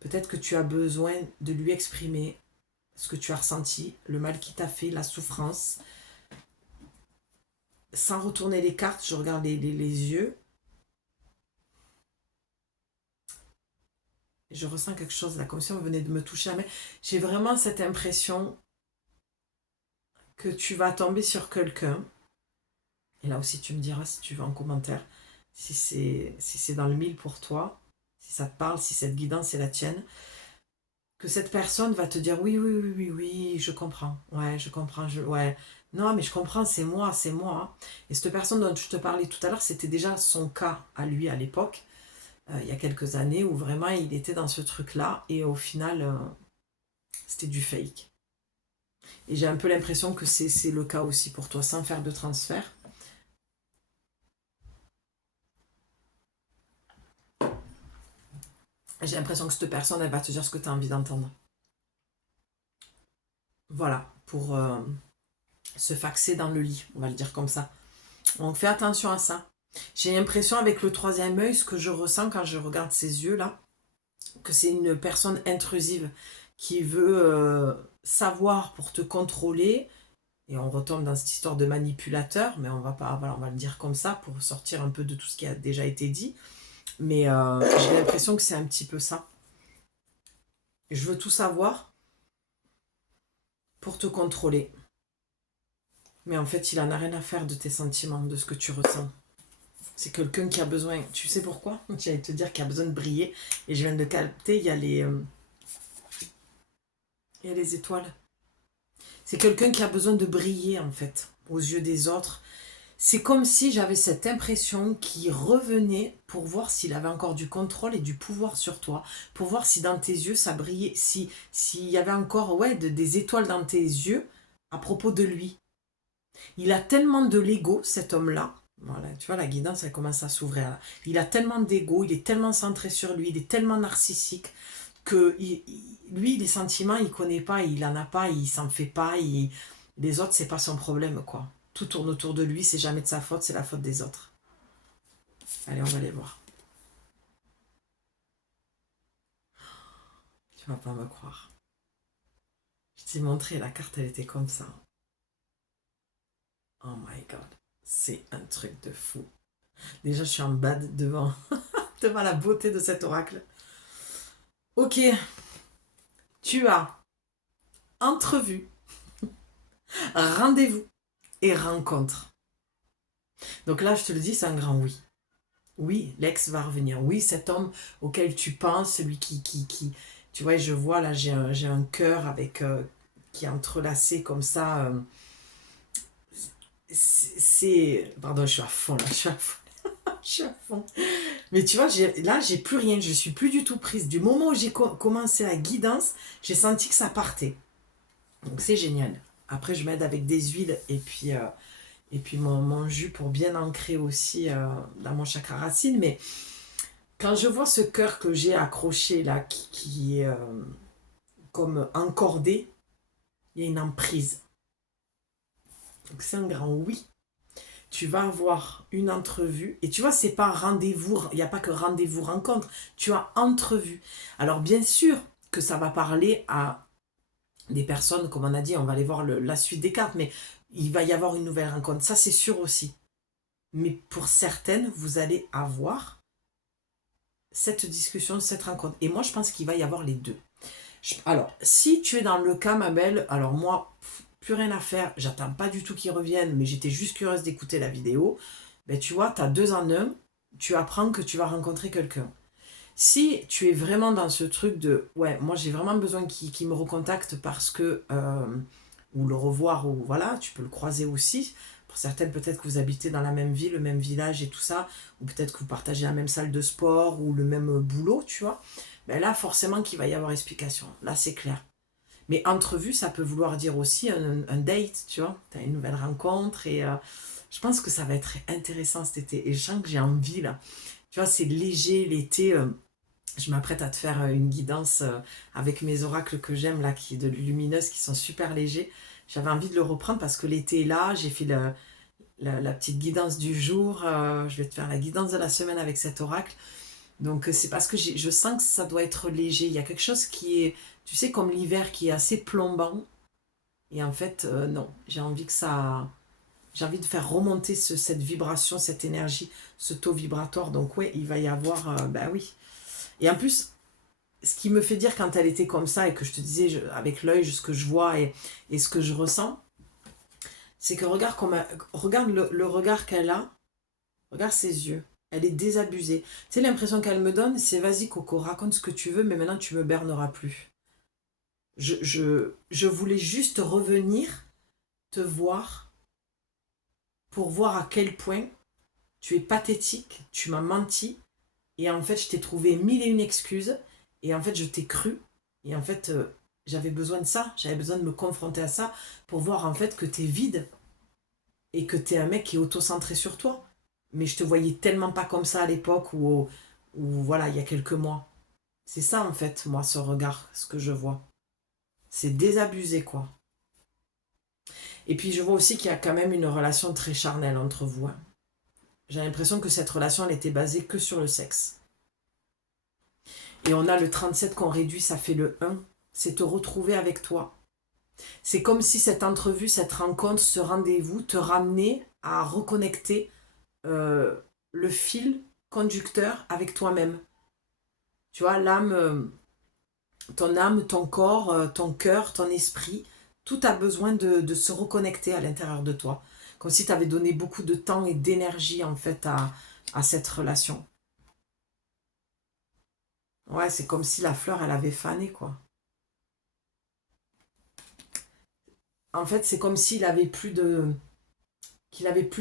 Peut-être que tu as besoin de lui exprimer ce que tu as ressenti, le mal qu'il t'a fait, la souffrance. Sans retourner les cartes, je regarde les yeux. Je ressens quelque chose là, comme si on venait de me toucher la main. J'ai vraiment cette impression que tu vas tomber sur quelqu'un. Et là aussi, tu me diras si tu veux en commentaire, si c'est dans le mille pour toi, si ça te parle, si cette guidance est la tienne. Que cette personne va te dire oui, oui, oui, oui, oui, je comprends. Ouais, je comprends. Ouais. Non, mais je comprends, c'est moi, c'est moi. Et cette personne dont je te parlais tout à l'heure, c'était déjà son cas à lui à l'époque, il y a quelques années, où vraiment il était dans ce truc-là, et au final, c'était du fake. Et j'ai un peu l'impression que c'est le cas aussi pour toi, sans faire de transfert. J'ai l'impression que cette personne, elle va te dire ce que tu as envie d'entendre. Voilà, pour se faxer dans le lit, on va le dire comme ça. Donc fais attention à ça. J'ai l'impression avec le 3e œil, ce que je ressens quand je regarde ses yeux là, que c'est une personne intrusive qui veut savoir pour te contrôler. Et on retombe dans cette histoire de manipulateur, mais on va pas, voilà, on va le dire comme ça pour sortir un peu de tout ce qui a déjà été dit. Mais j'ai l'impression que c'est un petit peu ça. Je veux tout savoir pour te contrôler. Mais en fait, il en a rien à faire de tes sentiments, de ce que tu ressens. C'est quelqu'un qui a besoin, tu sais pourquoi? J'allais te dire qu'il a besoin de briller. Et je viens de capter, il y a les étoiles. C'est quelqu'un qui a besoin de briller, en fait, aux yeux des autres. C'est comme si j'avais cette impression qu'il revenait pour voir s'il avait encore du contrôle et du pouvoir sur toi, pour voir si dans tes yeux ça brillait, s'il y avait encore des étoiles dans tes yeux à propos de lui. Il a tellement de l'ego, cet homme-là. Voilà, tu vois, la guidance, elle commence à s'ouvrir là. Il a tellement d'ego, il est tellement centré sur lui, il est tellement narcissique que lui, les sentiments, il connaît pas, il en a pas, il s'en fait pas, les autres, c'est pas son problème, quoi. tout tourne autour de lui, c'est jamais de sa faute, c'est la faute des autres. Allez, on va aller voir. Tu vas pas me croire. Je t'ai montré, la carte, elle était comme ça. Oh my god, c'est un truc de fou. Déjà, je suis en bad devant, devant la beauté de cet oracle. Ok, tu as entrevue, rendez-vous et rencontre. Donc là, je te le dis, c'est un grand oui. Oui, l'ex va revenir. Oui, cet homme auquel tu penses, celui qui tu vois, je vois là, j'ai un cœur avec qui est entrelacé comme ça. Pardon, je suis à fond là, je suis à fond. Je suis à fond. Mais tu vois, là, j'ai plus rien, je suis plus du tout prise. Du moment où j'ai commencé la guidance, j'ai senti que ça partait. Donc c'est génial. Après, je m'aide avec des huiles et puis mon jus pour bien ancrer aussi dans mon chakra racine. Mais quand je vois ce cœur que j'ai accroché là, qui est comme encordé, il y a une emprise. Donc c'est un grand oui. Tu vas avoir une entrevue. Et tu vois, c'est pas rendez-vous, il n'y a pas que rendez-vous rencontre. Tu as entrevue. Alors bien sûr que ça va parler à des personnes, comme on a dit, on va aller voir la suite des cartes, mais il va y avoir une nouvelle rencontre. Ça, c'est sûr aussi. Mais pour certaines, vous allez avoir cette discussion, cette rencontre. Et moi, je pense qu'il va y avoir les deux. Alors, si tu es dans le cas, ma belle, alors moi, plus rien à faire, j'attends pas du tout qu'ils reviennent, mais j'étais juste curieuse d'écouter la vidéo. Ben, tu vois, tu as 2 en 1, tu apprends que tu vas rencontrer quelqu'un. Si tu es vraiment dans ce truc de, ouais, moi j'ai vraiment besoin qu'il me recontacte parce que, ou le revoir, ou voilà, tu peux le croiser aussi. Pour certaines, peut-être que vous habitez dans la même ville, le même village et tout ça, ou peut-être que vous partagez la même salle de sport ou le même boulot, tu vois. Ben là, forcément qu'il va y avoir explication. Là, c'est clair. Mais entrevue, ça peut vouloir dire aussi un date, tu vois. Tu as une nouvelle rencontre et je pense que ça va être intéressant cet été. Et je sens que j'ai envie, là. Tu vois, c'est léger, l'été. Je m'apprête à te faire une guidance avec mes oracles que j'aime, là, de lumineuses, qui sont super légers. J'avais envie de le reprendre parce que l'été est là. J'ai fait la petite guidance du jour. Je vais te faire la guidance de la semaine avec cet oracle. Donc c'est parce que je sens que ça doit être léger. Il y a quelque chose qui est, tu sais, comme l'hiver qui est assez plombant. Et en fait, non, j'ai envie que ça... J'ai envie de faire remonter cette vibration, cette énergie, ce taux vibratoire. Donc oui, il va y avoir... bah oui. Et en plus, ce qui me fait dire quand elle était comme ça et que je te disais avec l'œil ce que je vois et ce que je ressens, c'est que regarde le regard qu'elle a, regarde ses yeux. Elle est désabusée. Tu sais, l'impression qu'elle me donne, c'est vas-y Coco, raconte ce que tu veux, mais maintenant tu me berneras plus. Je voulais juste revenir te voir pour voir à quel point tu es pathétique, tu m'as menti, et en fait je t'ai trouvé mille et une excuses, et en fait je t'ai cru, et en fait j'avais besoin de ça, j'avais besoin de me confronter à ça pour voir en fait que t'es vide, et que t'es un mec qui est auto-centré sur toi. Mais je te voyais tellement pas comme ça à l'époque ou voilà, il y a quelques mois. C'est ça en fait, moi, ce regard, ce que je vois. C'est désabusé, quoi. Et puis je vois aussi qu'il y a quand même une relation très charnelle entre vous, hein. J'ai l'impression que cette relation, elle était basée que sur le sexe. Et on a le 37 qu'on réduit, ça fait le 1. C'est te retrouver avec toi. C'est comme si cette entrevue, cette rencontre, ce rendez-vous te ramenait à reconnecter euh, le fil conducteur avec toi-même. Tu vois, âme, ton corps, ton cœur, ton esprit, tout a besoin de se reconnecter à l'intérieur de toi. Comme si tu avais donné beaucoup de temps et d'énergie en fait à cette relation. Ouais, c'est comme si la fleur, elle avait fané, quoi. En fait, c'est comme qu'il avait plus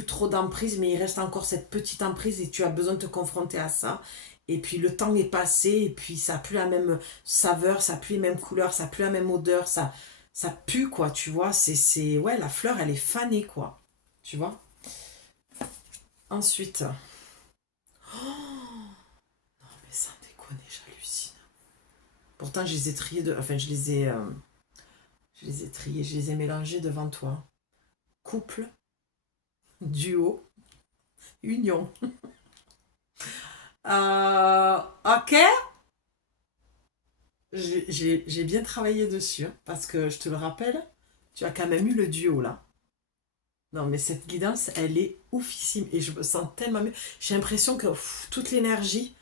trop d'emprise, mais il reste encore cette petite emprise et tu as besoin de te confronter à ça. Et puis le temps est passé et puis ça n'a plus la même saveur, ça n'a plus les mêmes couleurs, ça n'a plus la même odeur, ça pue, quoi, tu vois. Ouais, la fleur, elle est fanée, quoi. Tu vois. Ensuite, non mais sans déconner, j'hallucine. Pourtant, je les ai triés enfin, je les ai triés, je les ai mélangés devant toi. Couple, duo, union. Ok, j'ai bien travaillé dessus, hein, parce que je te le rappelle, tu as quand même eu le duo là. Non, mais cette guidance, elle est oufissime et je me sens tellement mieux. J'ai l'impression que toute l'énergie,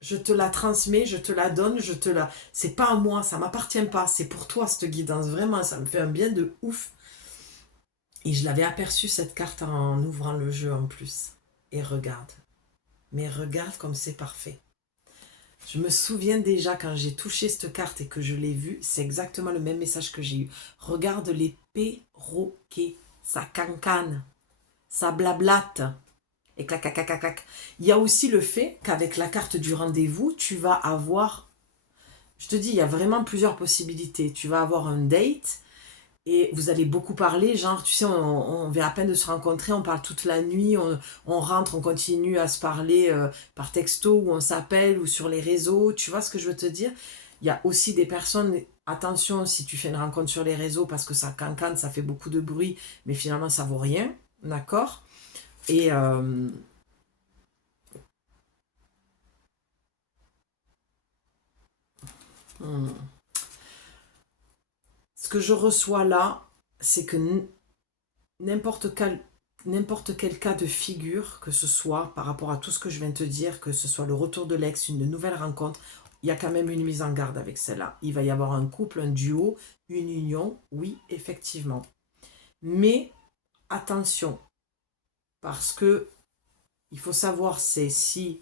je te la transmets, je te la donne, je te la. C'est pas à moi, ça m'appartient pas. C'est pour toi cette guidance. Vraiment, ça me fait un bien de ouf. Et je l'avais aperçu cette carte en ouvrant le jeu en plus. Et regarde. Mais regarde comme c'est parfait. Je me souviens déjà quand j'ai touché cette carte et que je l'ai vue, c'est exactement le même message que j'ai eu. Regarde les perroquets, ça cancane, ça blablate. Et clac, clac, clac, clac, clac. Il y a aussi le fait qu'avec la carte du rendez-vous, tu vas avoir, je te dis, il y a vraiment plusieurs possibilités. Tu vas avoir un date et vous allez beaucoup parler, genre, tu sais, on vient à peine de se rencontrer, on parle toute la nuit, on rentre, on continue à se parler par texto ou on s'appelle ou sur les réseaux. Tu vois ce que je veux te dire? Il y a aussi des personnes, attention si tu fais une rencontre sur les réseaux parce que ça cancane, ça fait beaucoup de bruit, mais finalement ça vaut rien, d'accord? Et, hmm, ce que je reçois là, c'est que n'importe quel, n'importe quel cas de figure, que ce soit par rapport à tout ce que je viens de te dire, que ce soit le retour de l'ex, une nouvelle rencontre, il y a quand même une mise en garde avec celle-là. Il va y avoir un couple, un duo, une union, oui, effectivement. Mais attention, parce que il faut savoir, c'est si,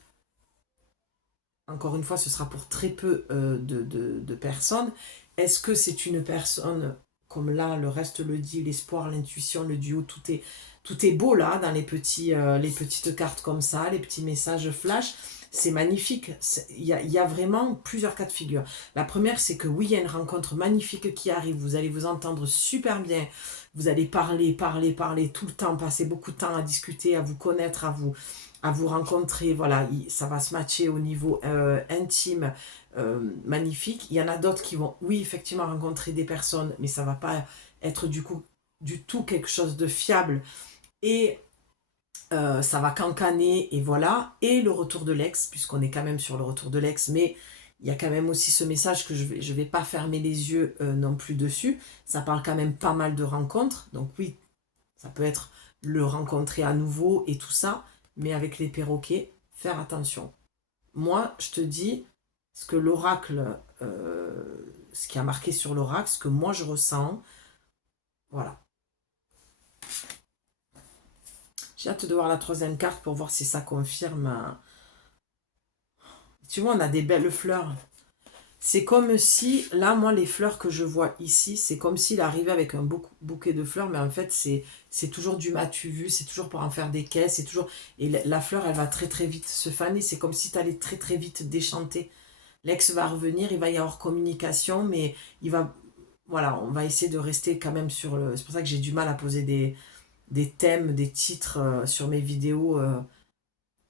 encore une fois, ce sera pour très peu de personnes, est-ce que c'est une personne, comme là, le reste le dit, l'espoir, l'intuition, le duo, tout est beau là, dans les petites cartes comme ça, les petits messages flash. C'est magnifique. Il y a vraiment plusieurs cas de figure. La première, c'est que oui, il y a une rencontre magnifique qui arrive. Vous allez vous entendre super bien. Vous allez parler, parler, parler tout le temps, passer beaucoup de temps à discuter, à vous connaître, à vous rencontrer. Voilà, ça va se matcher au niveau intime, magnifique. Il y en a d'autres qui vont, oui, effectivement, rencontrer des personnes, mais ça va pas être du coup du tout quelque chose de fiable. Et ça va cancaner, et voilà. Et le retour de l'ex, puisqu'on est quand même sur le retour de l'ex, mais il y a quand même aussi ce message que je vais pas fermer les yeux non plus dessus. Ça parle quand même pas mal de rencontres. Donc oui, ça peut être le rencontrer à nouveau et tout ça, mais avec les perroquets, faire attention. Moi, je te dis ce que l'oracle, ce qui a marqué sur l'oracle, ce que moi je ressens, voilà. J'ai hâte de voir la troisième carte pour voir si ça confirme. Tu vois, on a des belles fleurs. C'est comme si, là, moi, les fleurs que je vois ici, c'est comme s'il arrivait avec un bouquet de fleurs, mais en fait, c'est toujours du m'as-tu vu, c'est toujours pour en faire des caisses, c'est toujours. Et la fleur, elle va très très vite se faner, c'est comme si tu allais très très vite déchanter. L'ex va revenir, il va y avoir communication, mais il va. Voilà, on va essayer de rester quand même sur le. C'est pour ça que j'ai du mal à poser des thèmes, des titres sur mes vidéos.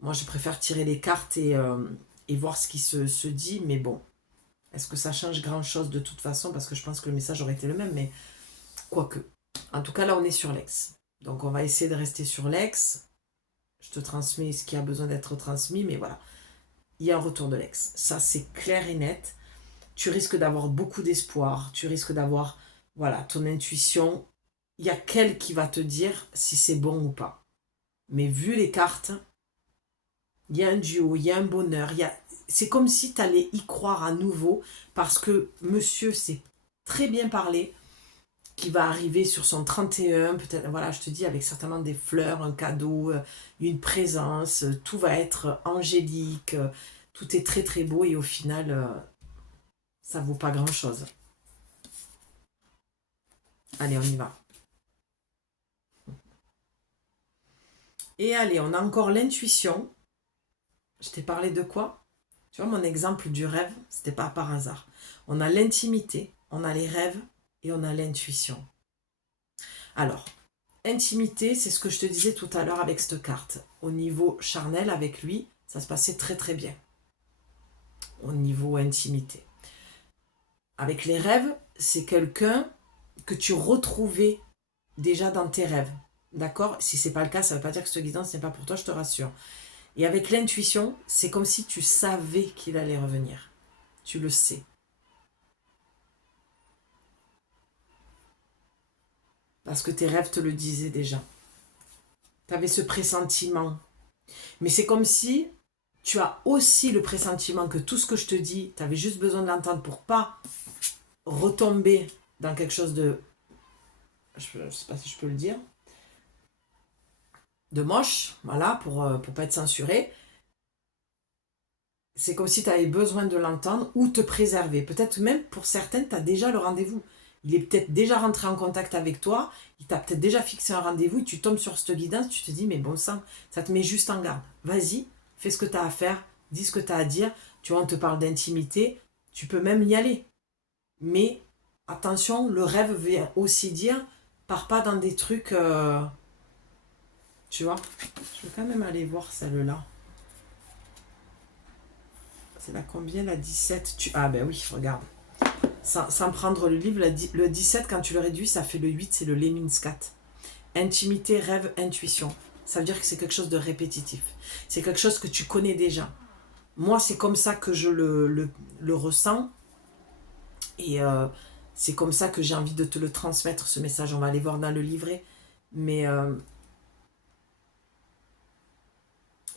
Moi, je préfère tirer les cartes et voir ce qui se dit, mais bon. Est-ce que ça change grand-chose de toute façon? Parce que je pense que le message aurait été le même, mais quoique. En tout cas, là, on est sur l'ex. Donc, on va essayer de rester sur l'ex. Je te transmets ce qui a besoin d'être transmis, mais voilà. Il y a un retour de l'ex. Ça, c'est clair et net. Tu risques d'avoir beaucoup d'espoir. Tu risques d'avoir, voilà, ton intuition. Il y a qu'elle qui va te dire si c'est bon ou pas. Mais vu les cartes, il y a un duo, il y a un bonheur. C'est comme si tu allais y croire à nouveau parce que monsieur s'est très bien parlé, qui va arriver sur son 31, peut-être, voilà, je te dis, avec certainement des fleurs, un cadeau, une présence, tout va être angélique, tout est très très beau et au final, ça vaut pas grand-chose. Allez, on y va. Et allez, on a encore l'intuition. Je t'ai parlé de quoi? Tu vois, mon exemple du rêve, c'était pas par hasard. On a l'intimité, on a les rêves et on a l'intuition. Alors, intimité, c'est ce que je te disais tout à l'heure avec cette carte. Au niveau charnel, avec lui, ça se passait très très bien. Au niveau intimité. Avec les rêves, c'est quelqu'un que tu retrouvais déjà dans tes rêves. D'accord? Si c'est pas le cas, ça veut pas dire que cette guidance n'est pas pour toi, je te rassure. Et avec l'intuition, c'est comme si tu savais qu'il allait revenir. Tu le sais. Parce que tes rêves te le disaient déjà. Tu avais ce pressentiment. Mais c'est comme si tu as aussi le pressentiment que tout ce que je te dis, tu avais juste besoin de l'entendre pour pas retomber dans quelque chose de, je ne sais pas si je peux le dire, de moche, voilà, pour pas être censuré. C'est comme si tu avais besoin de l'entendre ou te préserver. Peut-être même pour certaines, tu as déjà le rendez-vous. Il est peut-être déjà rentré en contact avec toi, il t'a peut-être déjà fixé un rendez-vous, et tu tombes sur cette guidance, tu te dis, mais bon sang, ça te met juste en garde. Vas-y, fais ce que tu as à faire, dis ce que tu as à dire. Tu vois, on te parle d'intimité, tu peux même y aller. Mais attention, le rêve veut aussi dire, pars pas dans des trucs, tu vois. Je vais quand même aller voir celle-là. C'est la combien, la 17 Ah ben oui, regarde. Sans prendre le livre, le 17, quand tu le réduis, ça fait le 8, c'est le Leminski. Intimité, rêve, intuition. Ça veut dire que c'est quelque chose de répétitif. C'est quelque chose que tu connais déjà. Moi, c'est comme ça que je le ressens. Et c'est comme ça que j'ai envie de te le transmettre, ce message. On va aller voir dans le livret. Mais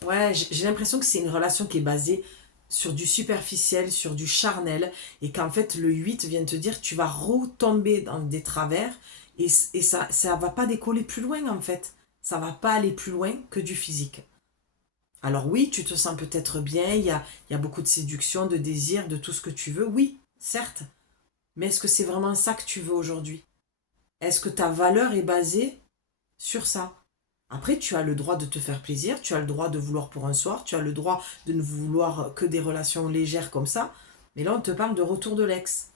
ouais, j'ai l'impression que c'est une relation qui est basée sur du superficiel, sur du charnel, et qu'en fait le 8 vient te dire tu vas retomber dans des travers, et ça va pas décoller plus loin en fait. Ça va pas aller plus loin que du physique. Alors oui, tu te sens peut-être bien, il y a beaucoup de séduction, de désir, de tout ce que tu veux, oui, certes. Mais est-ce que c'est vraiment ça que tu veux aujourd'hui? Est-ce que ta valeur est basée sur ça? Après, tu as le droit de te faire plaisir, tu as le droit de vouloir pour un soir, tu as le droit de ne vouloir que des relations légères comme ça. Mais là, on te parle de retour de l'ex.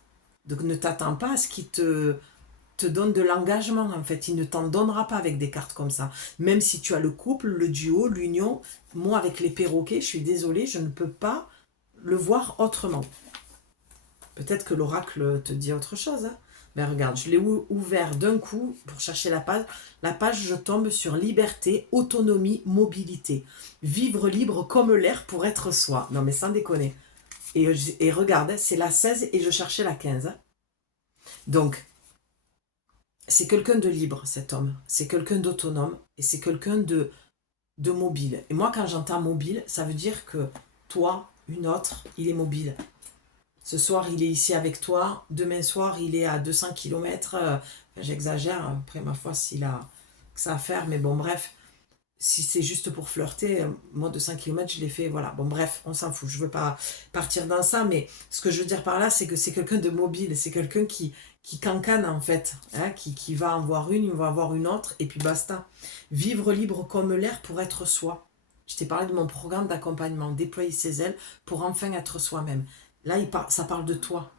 Donc ne t'attends pas à ce qu'il te donne de l'engagement, en fait. Il ne t'en donnera pas avec des cartes comme ça. Même si tu as le couple, le duo, l'union, moi, avec les perroquets, je suis désolée, je ne peux pas le voir autrement. Peut-être que l'oracle te dit autre chose, hein. Ben regarde, je l'ai ouvert d'un coup pour chercher la page. La page, je tombe sur liberté, autonomie, mobilité. Vivre libre comme l'air pour être soi. Non mais sans déconner. Et regarde, c'est la 16 et je cherchais la 15, hein. Donc, c'est quelqu'un de libre, cet homme. C'est quelqu'un d'autonome et c'est quelqu'un de mobile. Et moi, quand j'entends mobile, ça veut dire que toi, une autre, il est mobile. Ce soir, il est ici avec toi. Demain soir, il est à 200 km. J'exagère. Après, ma foi, s'il a que ça à faire. Mais bon, bref. Si c'est juste pour flirter, moi, 200 km, je l'ai fait. Voilà. Bon, bref, on s'en fout. Je veux pas partir dans ça. Mais ce que je veux dire par là, c'est que c'est quelqu'un de mobile. C'est quelqu'un qui cancane, en fait. Hein, qui va en voir une, il va en voir une autre. Et puis basta. Vivre libre comme l'air pour être soi. Je t'ai parlé de mon programme d'accompagnement. Déployer ses ailes pour enfin être soi-même. Là, ça parle de toi.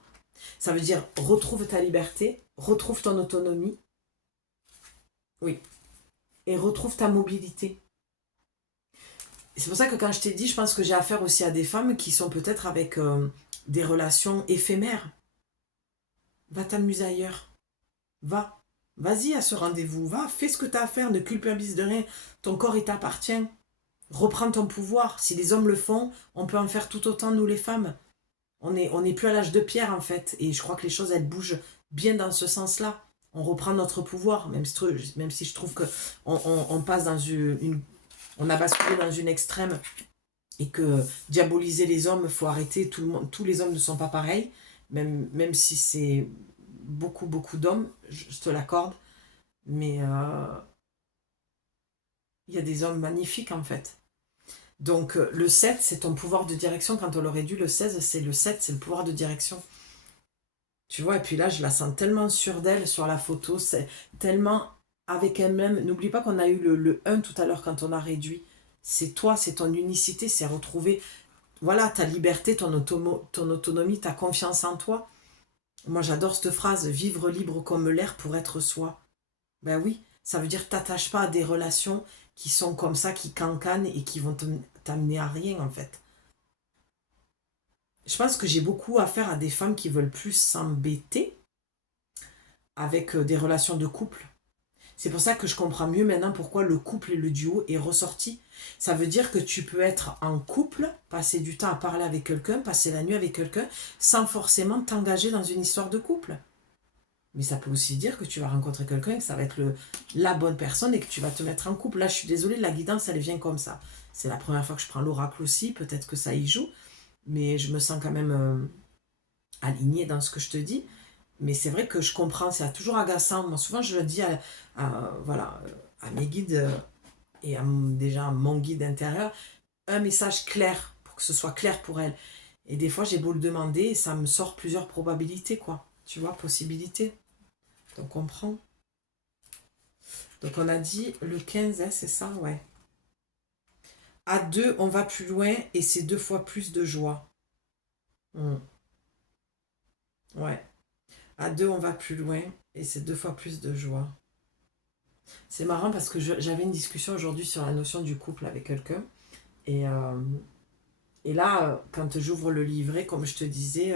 Ça veut dire retrouve ta liberté, retrouve ton autonomie, oui, et retrouve ta mobilité. Et c'est pour ça que quand je t'ai dit, je pense que j'ai affaire aussi à des femmes qui sont peut-être avec des relations éphémères. Va t'amuser ailleurs. Va. Vas-y à ce rendez-vous. Va, fais ce que tu as à faire. Ne culpabilise de rien. Ton corps, il t'appartient. Reprends ton pouvoir. Si les hommes le font, on peut en faire tout autant, nous les femmes. On est plus à l'âge de pierre, en fait. Et je crois que les choses, elles bougent bien dans ce sens-là. On reprend notre pouvoir, même si je trouve que on passe dans on a basculé dans une extrême et que diaboliser les hommes, faut arrêter. Tout le monde, tous les hommes ne sont pas pareils, même si c'est beaucoup, beaucoup d'hommes, je te l'accorde. Mais il y a des hommes magnifiques, en fait. Donc, le 7, c'est ton pouvoir de direction. Quand on le réduit, le 16, c'est le 7, c'est le pouvoir de direction. Tu vois, et puis là, je la sens tellement sûre d'elle sur la photo, c'est tellement avec elle-même. N'oublie pas qu'on a eu le 1 tout à l'heure quand on a réduit. C'est toi, c'est ton unicité, c'est retrouver, voilà, ta liberté, ton autonomie, ta confiance en toi. Moi, j'adore cette phrase, vivre libre comme l'air pour être soi. Ben oui, ça veut dire t'attaches pas à des relations qui sont comme ça, qui cancanent et qui vont t'amener à rien, en fait. Je pense que j'ai beaucoup affaire à des femmes qui veulent plus s'embêter avec des relations de couple. C'est pour ça que je comprends mieux maintenant pourquoi le couple et le duo est ressorti. Ça veut dire que tu peux être en couple, passer du temps à parler avec quelqu'un, passer la nuit avec quelqu'un, sans forcément t'engager dans une histoire de couple. Mais ça peut aussi dire que tu vas rencontrer quelqu'un et que ça va être la bonne personne et que tu vas te mettre en couple. Là, je suis désolée, la guidance, elle vient comme ça. C'est la première fois que je prends l'oracle aussi, peut-être que ça y joue, mais je me sens quand même alignée dans ce que je te dis. Mais c'est vrai que je comprends, c'est toujours agaçant. Moi, souvent, je le dis voilà, à mes guides et déjà à mon guide intérieur, un message clair, pour que ce soit clair pour elle. Et des fois, j'ai beau le demander et ça me sort plusieurs probabilités, quoi. Tu vois, possibilités. Donc, on prend. Donc, on a dit le 15, hein, c'est ça, ouais. À deux, on va plus loin et c'est 2 fois plus de joie. Ouais. À deux, on va plus loin et c'est 2 fois plus de joie. C'est marrant parce que j'avais une discussion aujourd'hui sur la notion du couple avec quelqu'un. Et, euh, et là, quand j'ouvre le livret, comme je te disais,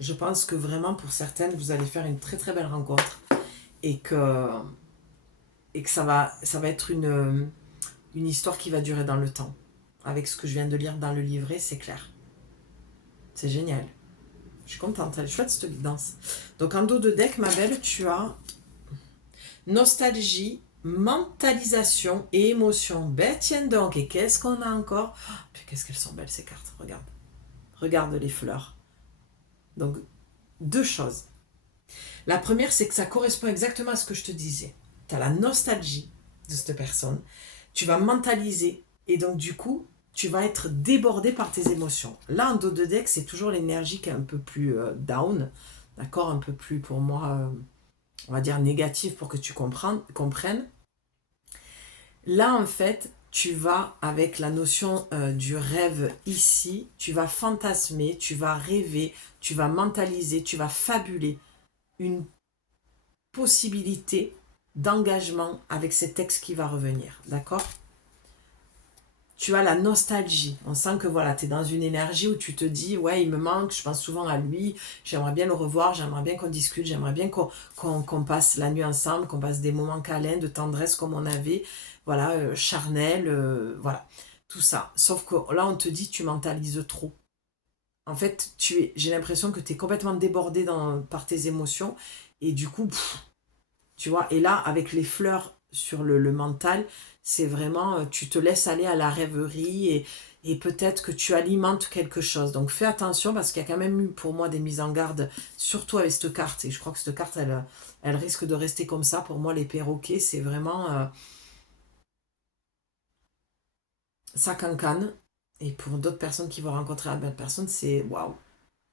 je pense que vraiment pour certaines, vous allez faire une très très belle rencontre. Et que, et que ça va être une histoire qui va durer dans le temps. Avec ce que je viens de lire dans le livret, c'est clair. C'est génial. Je suis contente, elle est chouette cette guidance. Donc en dos de deck, ma belle, tu as nostalgie, mentalisation et émotion. Ben tiens donc, et qu'est-ce qu'on a encore? Puis qu'est-ce qu'elles sont belles ces cartes, regarde. Regarde les fleurs. Donc, 2 choses. La première, c'est que ça correspond exactement à ce que je te disais. Tu as la nostalgie de cette personne, tu vas mentaliser, et donc du coup, tu vas être débordé par tes émotions. Là, en dos de deck, c'est toujours l'énergie qui est un peu plus down, d'accord? Un peu plus, pour moi, on va dire négative pour que tu comprennes. Là, en fait, tu vas, avec la notion du rêve ici, tu vas fantasmer, tu vas rêver, tu vas mentaliser, tu vas fabuler une possibilité d'engagement avec cet ex qui va revenir, d'accord? Tu as la nostalgie. On sent que voilà, tu es dans une énergie où tu te dis, ouais, il me manque, je pense souvent à lui, j'aimerais bien le revoir, j'aimerais bien qu'on discute, j'aimerais bien qu'on passe la nuit ensemble, qu'on passe des moments câlins, de tendresse comme on avait, voilà, charnel, voilà, tout ça. Sauf que là, on te dit, tu mentalises trop. En fait, j'ai l'impression que tu es complètement débordé par tes émotions et du coup, tu vois, et là, avec les fleurs sur le mental, c'est vraiment, tu te laisses aller à la rêverie et peut-être que tu alimentes quelque chose. Donc fais attention parce qu'il y a quand même eu pour moi des mises en garde, surtout avec cette carte. Et je crois que cette carte, elle risque de rester comme ça. Pour moi, les perroquets, c'est vraiment ça cancane. Et pour d'autres personnes qui vont rencontrer la belle personne, c'est waouh.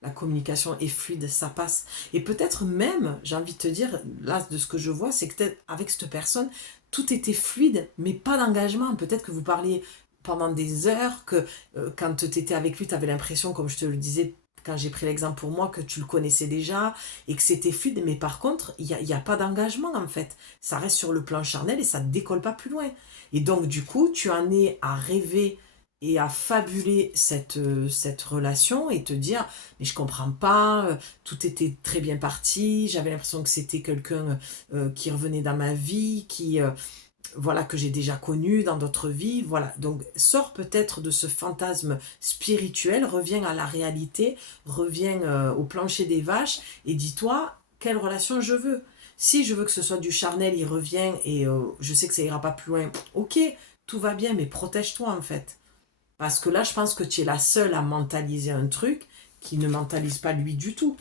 La communication est fluide, ça passe. Et peut-être même, j'ai envie de te dire, là, de ce que je vois, c'est que peut-être avec cette personne, tout était fluide, mais pas d'engagement. Peut-être que vous parliez pendant des heures, que quand tu étais avec lui, tu avais l'impression, comme je te le disais, quand j'ai pris l'exemple pour moi, que tu le connaissais déjà et que c'était fluide. Mais par contre, il y a pas d'engagement, en fait. Ça reste sur le plan charnel et ça ne décolle pas plus loin. Et donc, du coup, tu en es à rêver et à fabuler cette relation et te dire mais je comprends pas, tout était très bien parti, j'avais l'impression que c'était quelqu'un qui revenait dans ma vie, voilà, que j'ai déjà connu dans d'autres vies, voilà. Donc sors peut-être de ce fantasme spirituel, reviens à la réalité, reviens au plancher des vaches et dis-toi quelle relation je veux. Si je veux que ce soit du charnel, il revient et je sais que ça ira pas plus loin, ok, tout va bien, mais protège-toi en fait. Parce que là, je pense que tu es la seule à mentaliser un truc qui ne mentalise pas lui du tout.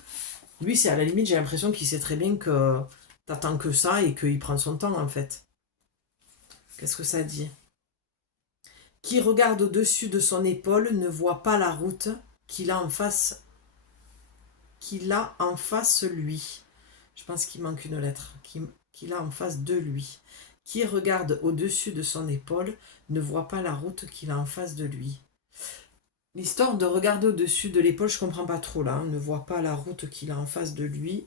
Lui, c'est à la limite, j'ai l'impression qu'il sait très bien que t'attends que ça et qu'il prend son temps en fait. Qu'est-ce que ça dit? Qui regarde au-dessus de son épaule ne voit pas la route qu'il a en face lui. Je pense qu'il manque une lettre. Qu'il a en face de lui. Qui regarde au-dessus de son épaule ne voit pas la route qu'il a en face de lui. L'histoire de regarder au-dessus de l'épaule, je comprends pas trop là. Ne voit pas la route qu'il a en face de lui.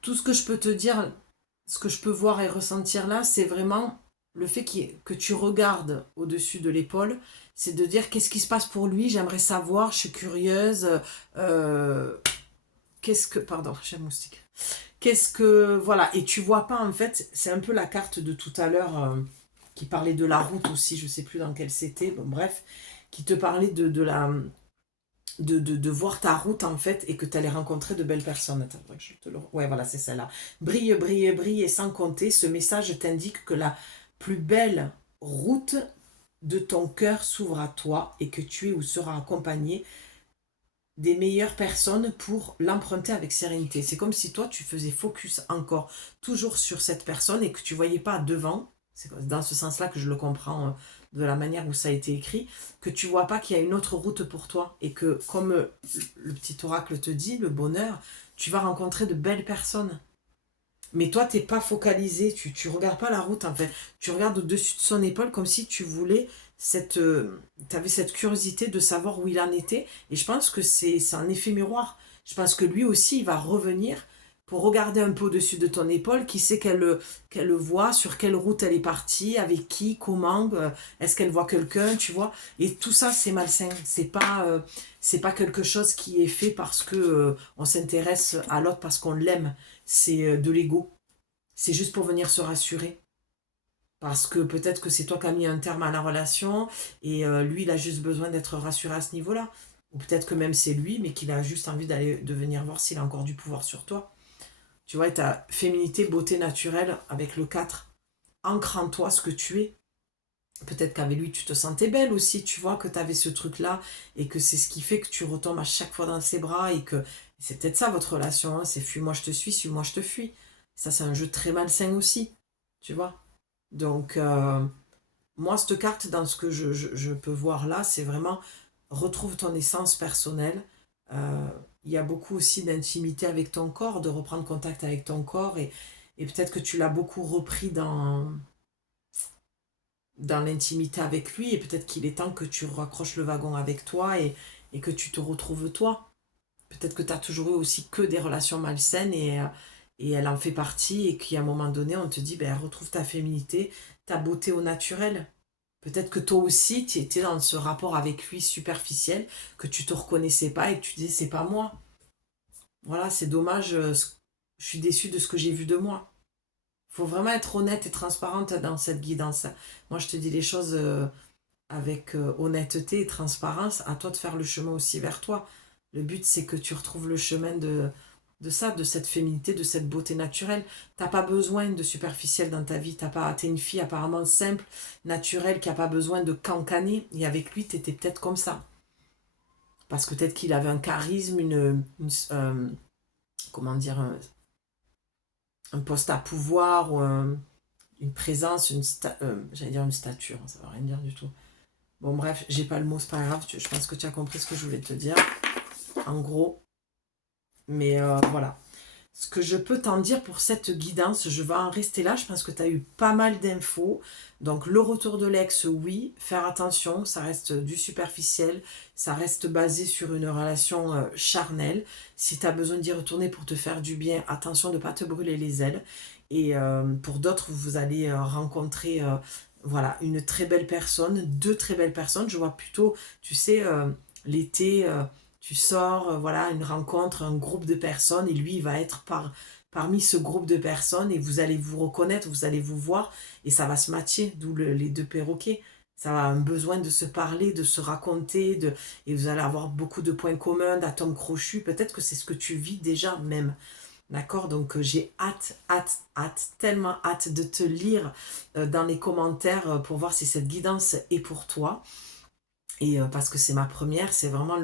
Tout ce que je peux te dire, ce que je peux voir et ressentir là, c'est vraiment le fait que tu regardes au-dessus de l'épaule. C'est de dire qu'est-ce qui se passe pour lui, j'aimerais savoir, je suis curieuse. qu'est-ce que... Pardon, j'ai un moustique. Qu'est-ce que... Voilà, et tu vois pas, en fait, c'est un peu la carte de tout à l'heure qui parlait de la route aussi, je sais plus dans quelle c'était, bon, bref, qui te parlait de voir ta route, en fait, et que tu allais rencontrer de belles personnes. Attends, faudrait que je te le... Ouais, voilà, c'est celle-là. Brille, brille, brille, et sans compter, ce message t'indique que la plus belle route de ton cœur s'ouvre à toi et que tu es ou seras accompagné des meilleures personnes pour l'emprunter avec sérénité. C'est comme si toi, tu faisais focus encore toujours sur cette personne et que tu voyais pas devant. C'est dans ce sens-là que je le comprends de la manière où ça a été écrit, que tu vois pas qu'il y a une autre route pour toi et que, comme le petit oracle te dit, le bonheur, tu vas rencontrer de belles personnes. Mais toi, t'es pas focalisé, tu regardes pas la route en fait. Tu regardes au-dessus de son épaule comme si tu voulais t'avais cette curiosité de savoir où il en était. Et je pense que c'est un effet miroir. Je pense que lui aussi, il va revenir pour regarder un peu au-dessus de ton épaule, qui sait qu'elle le voit, sur quelle route elle est partie, avec qui, comment, est-ce qu'elle voit quelqu'un, tu vois. Et tout ça, c'est malsain. C'est pas quelque chose qui est fait parce que on s'intéresse à l'autre parce qu'on l'aime. C'est de l'ego. C'est juste pour venir se rassurer. Parce que peut-être que c'est toi qui as mis un terme à la relation et lui, il a juste besoin d'être rassuré à ce niveau-là. Ou peut-être que même c'est lui, mais qu'il a juste envie de venir voir s'il a encore du pouvoir sur toi. Tu vois, ta féminité, beauté naturelle avec le 4 ancre en toi ce que tu es. Peut-être qu'avec lui, tu te sentais belle aussi, tu vois, que tu avais ce truc-là et que c'est ce qui fait que tu retombes à chaque fois dans ses bras et que c'est peut-être ça votre relation, hein, c'est fuis-moi, je te suis-moi, je te fuis. Ça, c'est un jeu très malsain aussi, tu vois. Donc, moi, cette carte, dans ce que je peux voir là, c'est vraiment retrouve ton essence personnelle. Euh, il y a beaucoup aussi d'intimité avec ton corps, de reprendre contact avec ton corps et peut-être que tu l'as beaucoup repris dans l'intimité avec lui et peut-être qu'il est temps que tu raccroches le wagon avec toi et que tu te retrouves toi. Peut-être que tu as toujours eu aussi que des relations malsaines et elle en fait partie et qu'à un moment donné, on te dit, ben, retrouve ta féminité, ta beauté au naturel. Peut-être que toi aussi, tu étais dans ce rapport avec lui superficiel, que tu te reconnaissais pas et que tu disais, c'est pas moi. Voilà, c'est dommage, je suis déçue de ce que j'ai vu de moi. Faut vraiment être honnête et transparente dans cette guidance. Moi, je te dis les choses avec honnêteté et transparence. À toi de faire le chemin aussi vers toi. Le but, c'est que tu retrouves le chemin de ça, de cette féminité, de cette beauté naturelle. T'as pas besoin de superficiel dans ta vie. T'es une fille apparemment simple, naturelle, qui a pas besoin de cancaner. Et avec lui, t'étais peut-être comme ça. Parce que peut-être qu'il avait un charisme, comment dire, un poste à pouvoir, ou une présence, j'allais dire une stature, ça ne veut rien dire du tout. Bon bref, j'ai pas le mot, c'est pas grave, je pense que tu as compris ce que je voulais te dire, en gros. Mais voilà. Ce que je peux t'en dire pour cette guidance, je vais en rester là, je pense que tu as eu pas mal d'infos. Donc le retour de l'ex, oui, faire attention, ça reste du superficiel, ça reste basé sur une relation charnelle. Si tu as besoin d'y retourner pour te faire du bien, attention de ne pas te brûler les ailes. Et pour d'autres, vous allez rencontrer voilà, une très belle personne, deux très belles personnes. Je vois plutôt, tu sais, l'été, tu sors, voilà, une rencontre, un groupe de personnes, et lui, il va être parmi ce groupe de personnes, et vous allez vous reconnaître, vous allez vous voir, et ça va se matcher, d'où les deux perroquets. Ça a un besoin de se parler, de se raconter, et vous allez avoir beaucoup de points communs, d'atomes crochus. Peut-être que c'est ce que tu vis déjà même. D'accord, donc j'ai hâte, tellement hâte de te lire dans les commentaires pour voir si cette guidance est pour toi. Et parce que c'est ma première, c'est vraiment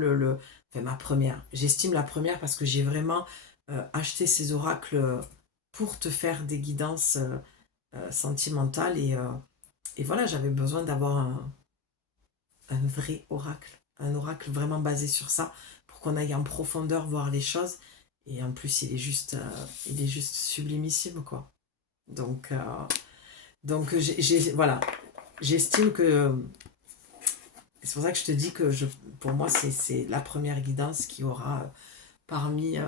enfin ma première. J'estime la première parce que j'ai vraiment acheté ces oracles pour te faire des guidances sentimentales. Et voilà, j'avais besoin d'avoir un vrai oracle. Un oracle vraiment basé sur ça pour qu'on aille en profondeur voir les choses. Et en plus, il est juste sublimissime, quoi. Donc, voilà, j'estime que c'est pour ça que je te dis que pour moi, c'est la première guidance qui aura parmi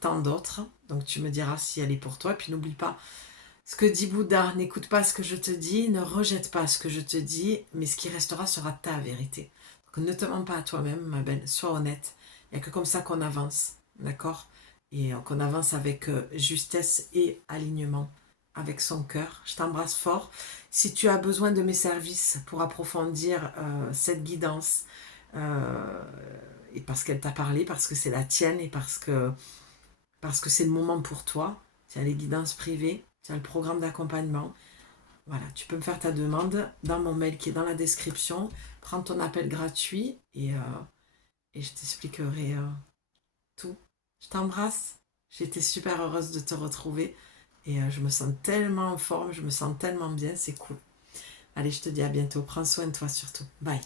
tant d'autres. Donc tu me diras si elle est pour toi. Et puis n'oublie pas ce que dit Bouddha. N'écoute pas ce que je te dis, ne rejette pas ce que je te dis, mais ce qui restera sera ta vérité. Donc ne te mens pas à toi-même, ma belle. Sois honnête. Il n'y a que comme ça qu'on avance. D'accord? et qu'on avance avec justesse et alignement avec son cœur. Je t'embrasse fort. Si tu as besoin de mes services pour approfondir cette guidance, et parce qu'elle t'a parlé, parce que c'est la tienne et parce que c'est le moment pour toi, tu as les guidances privées, tu as le programme d'accompagnement. Voilà, tu peux me faire ta demande dans mon mail qui est dans la description. Prends ton appel gratuit et je t'expliquerai tout. Je t'embrasse. J'ai été super heureuse de te retrouver et je me sens tellement en forme, je me sens tellement bien, c'est cool. Allez, je te dis à bientôt. Prends soin de toi surtout. Bye.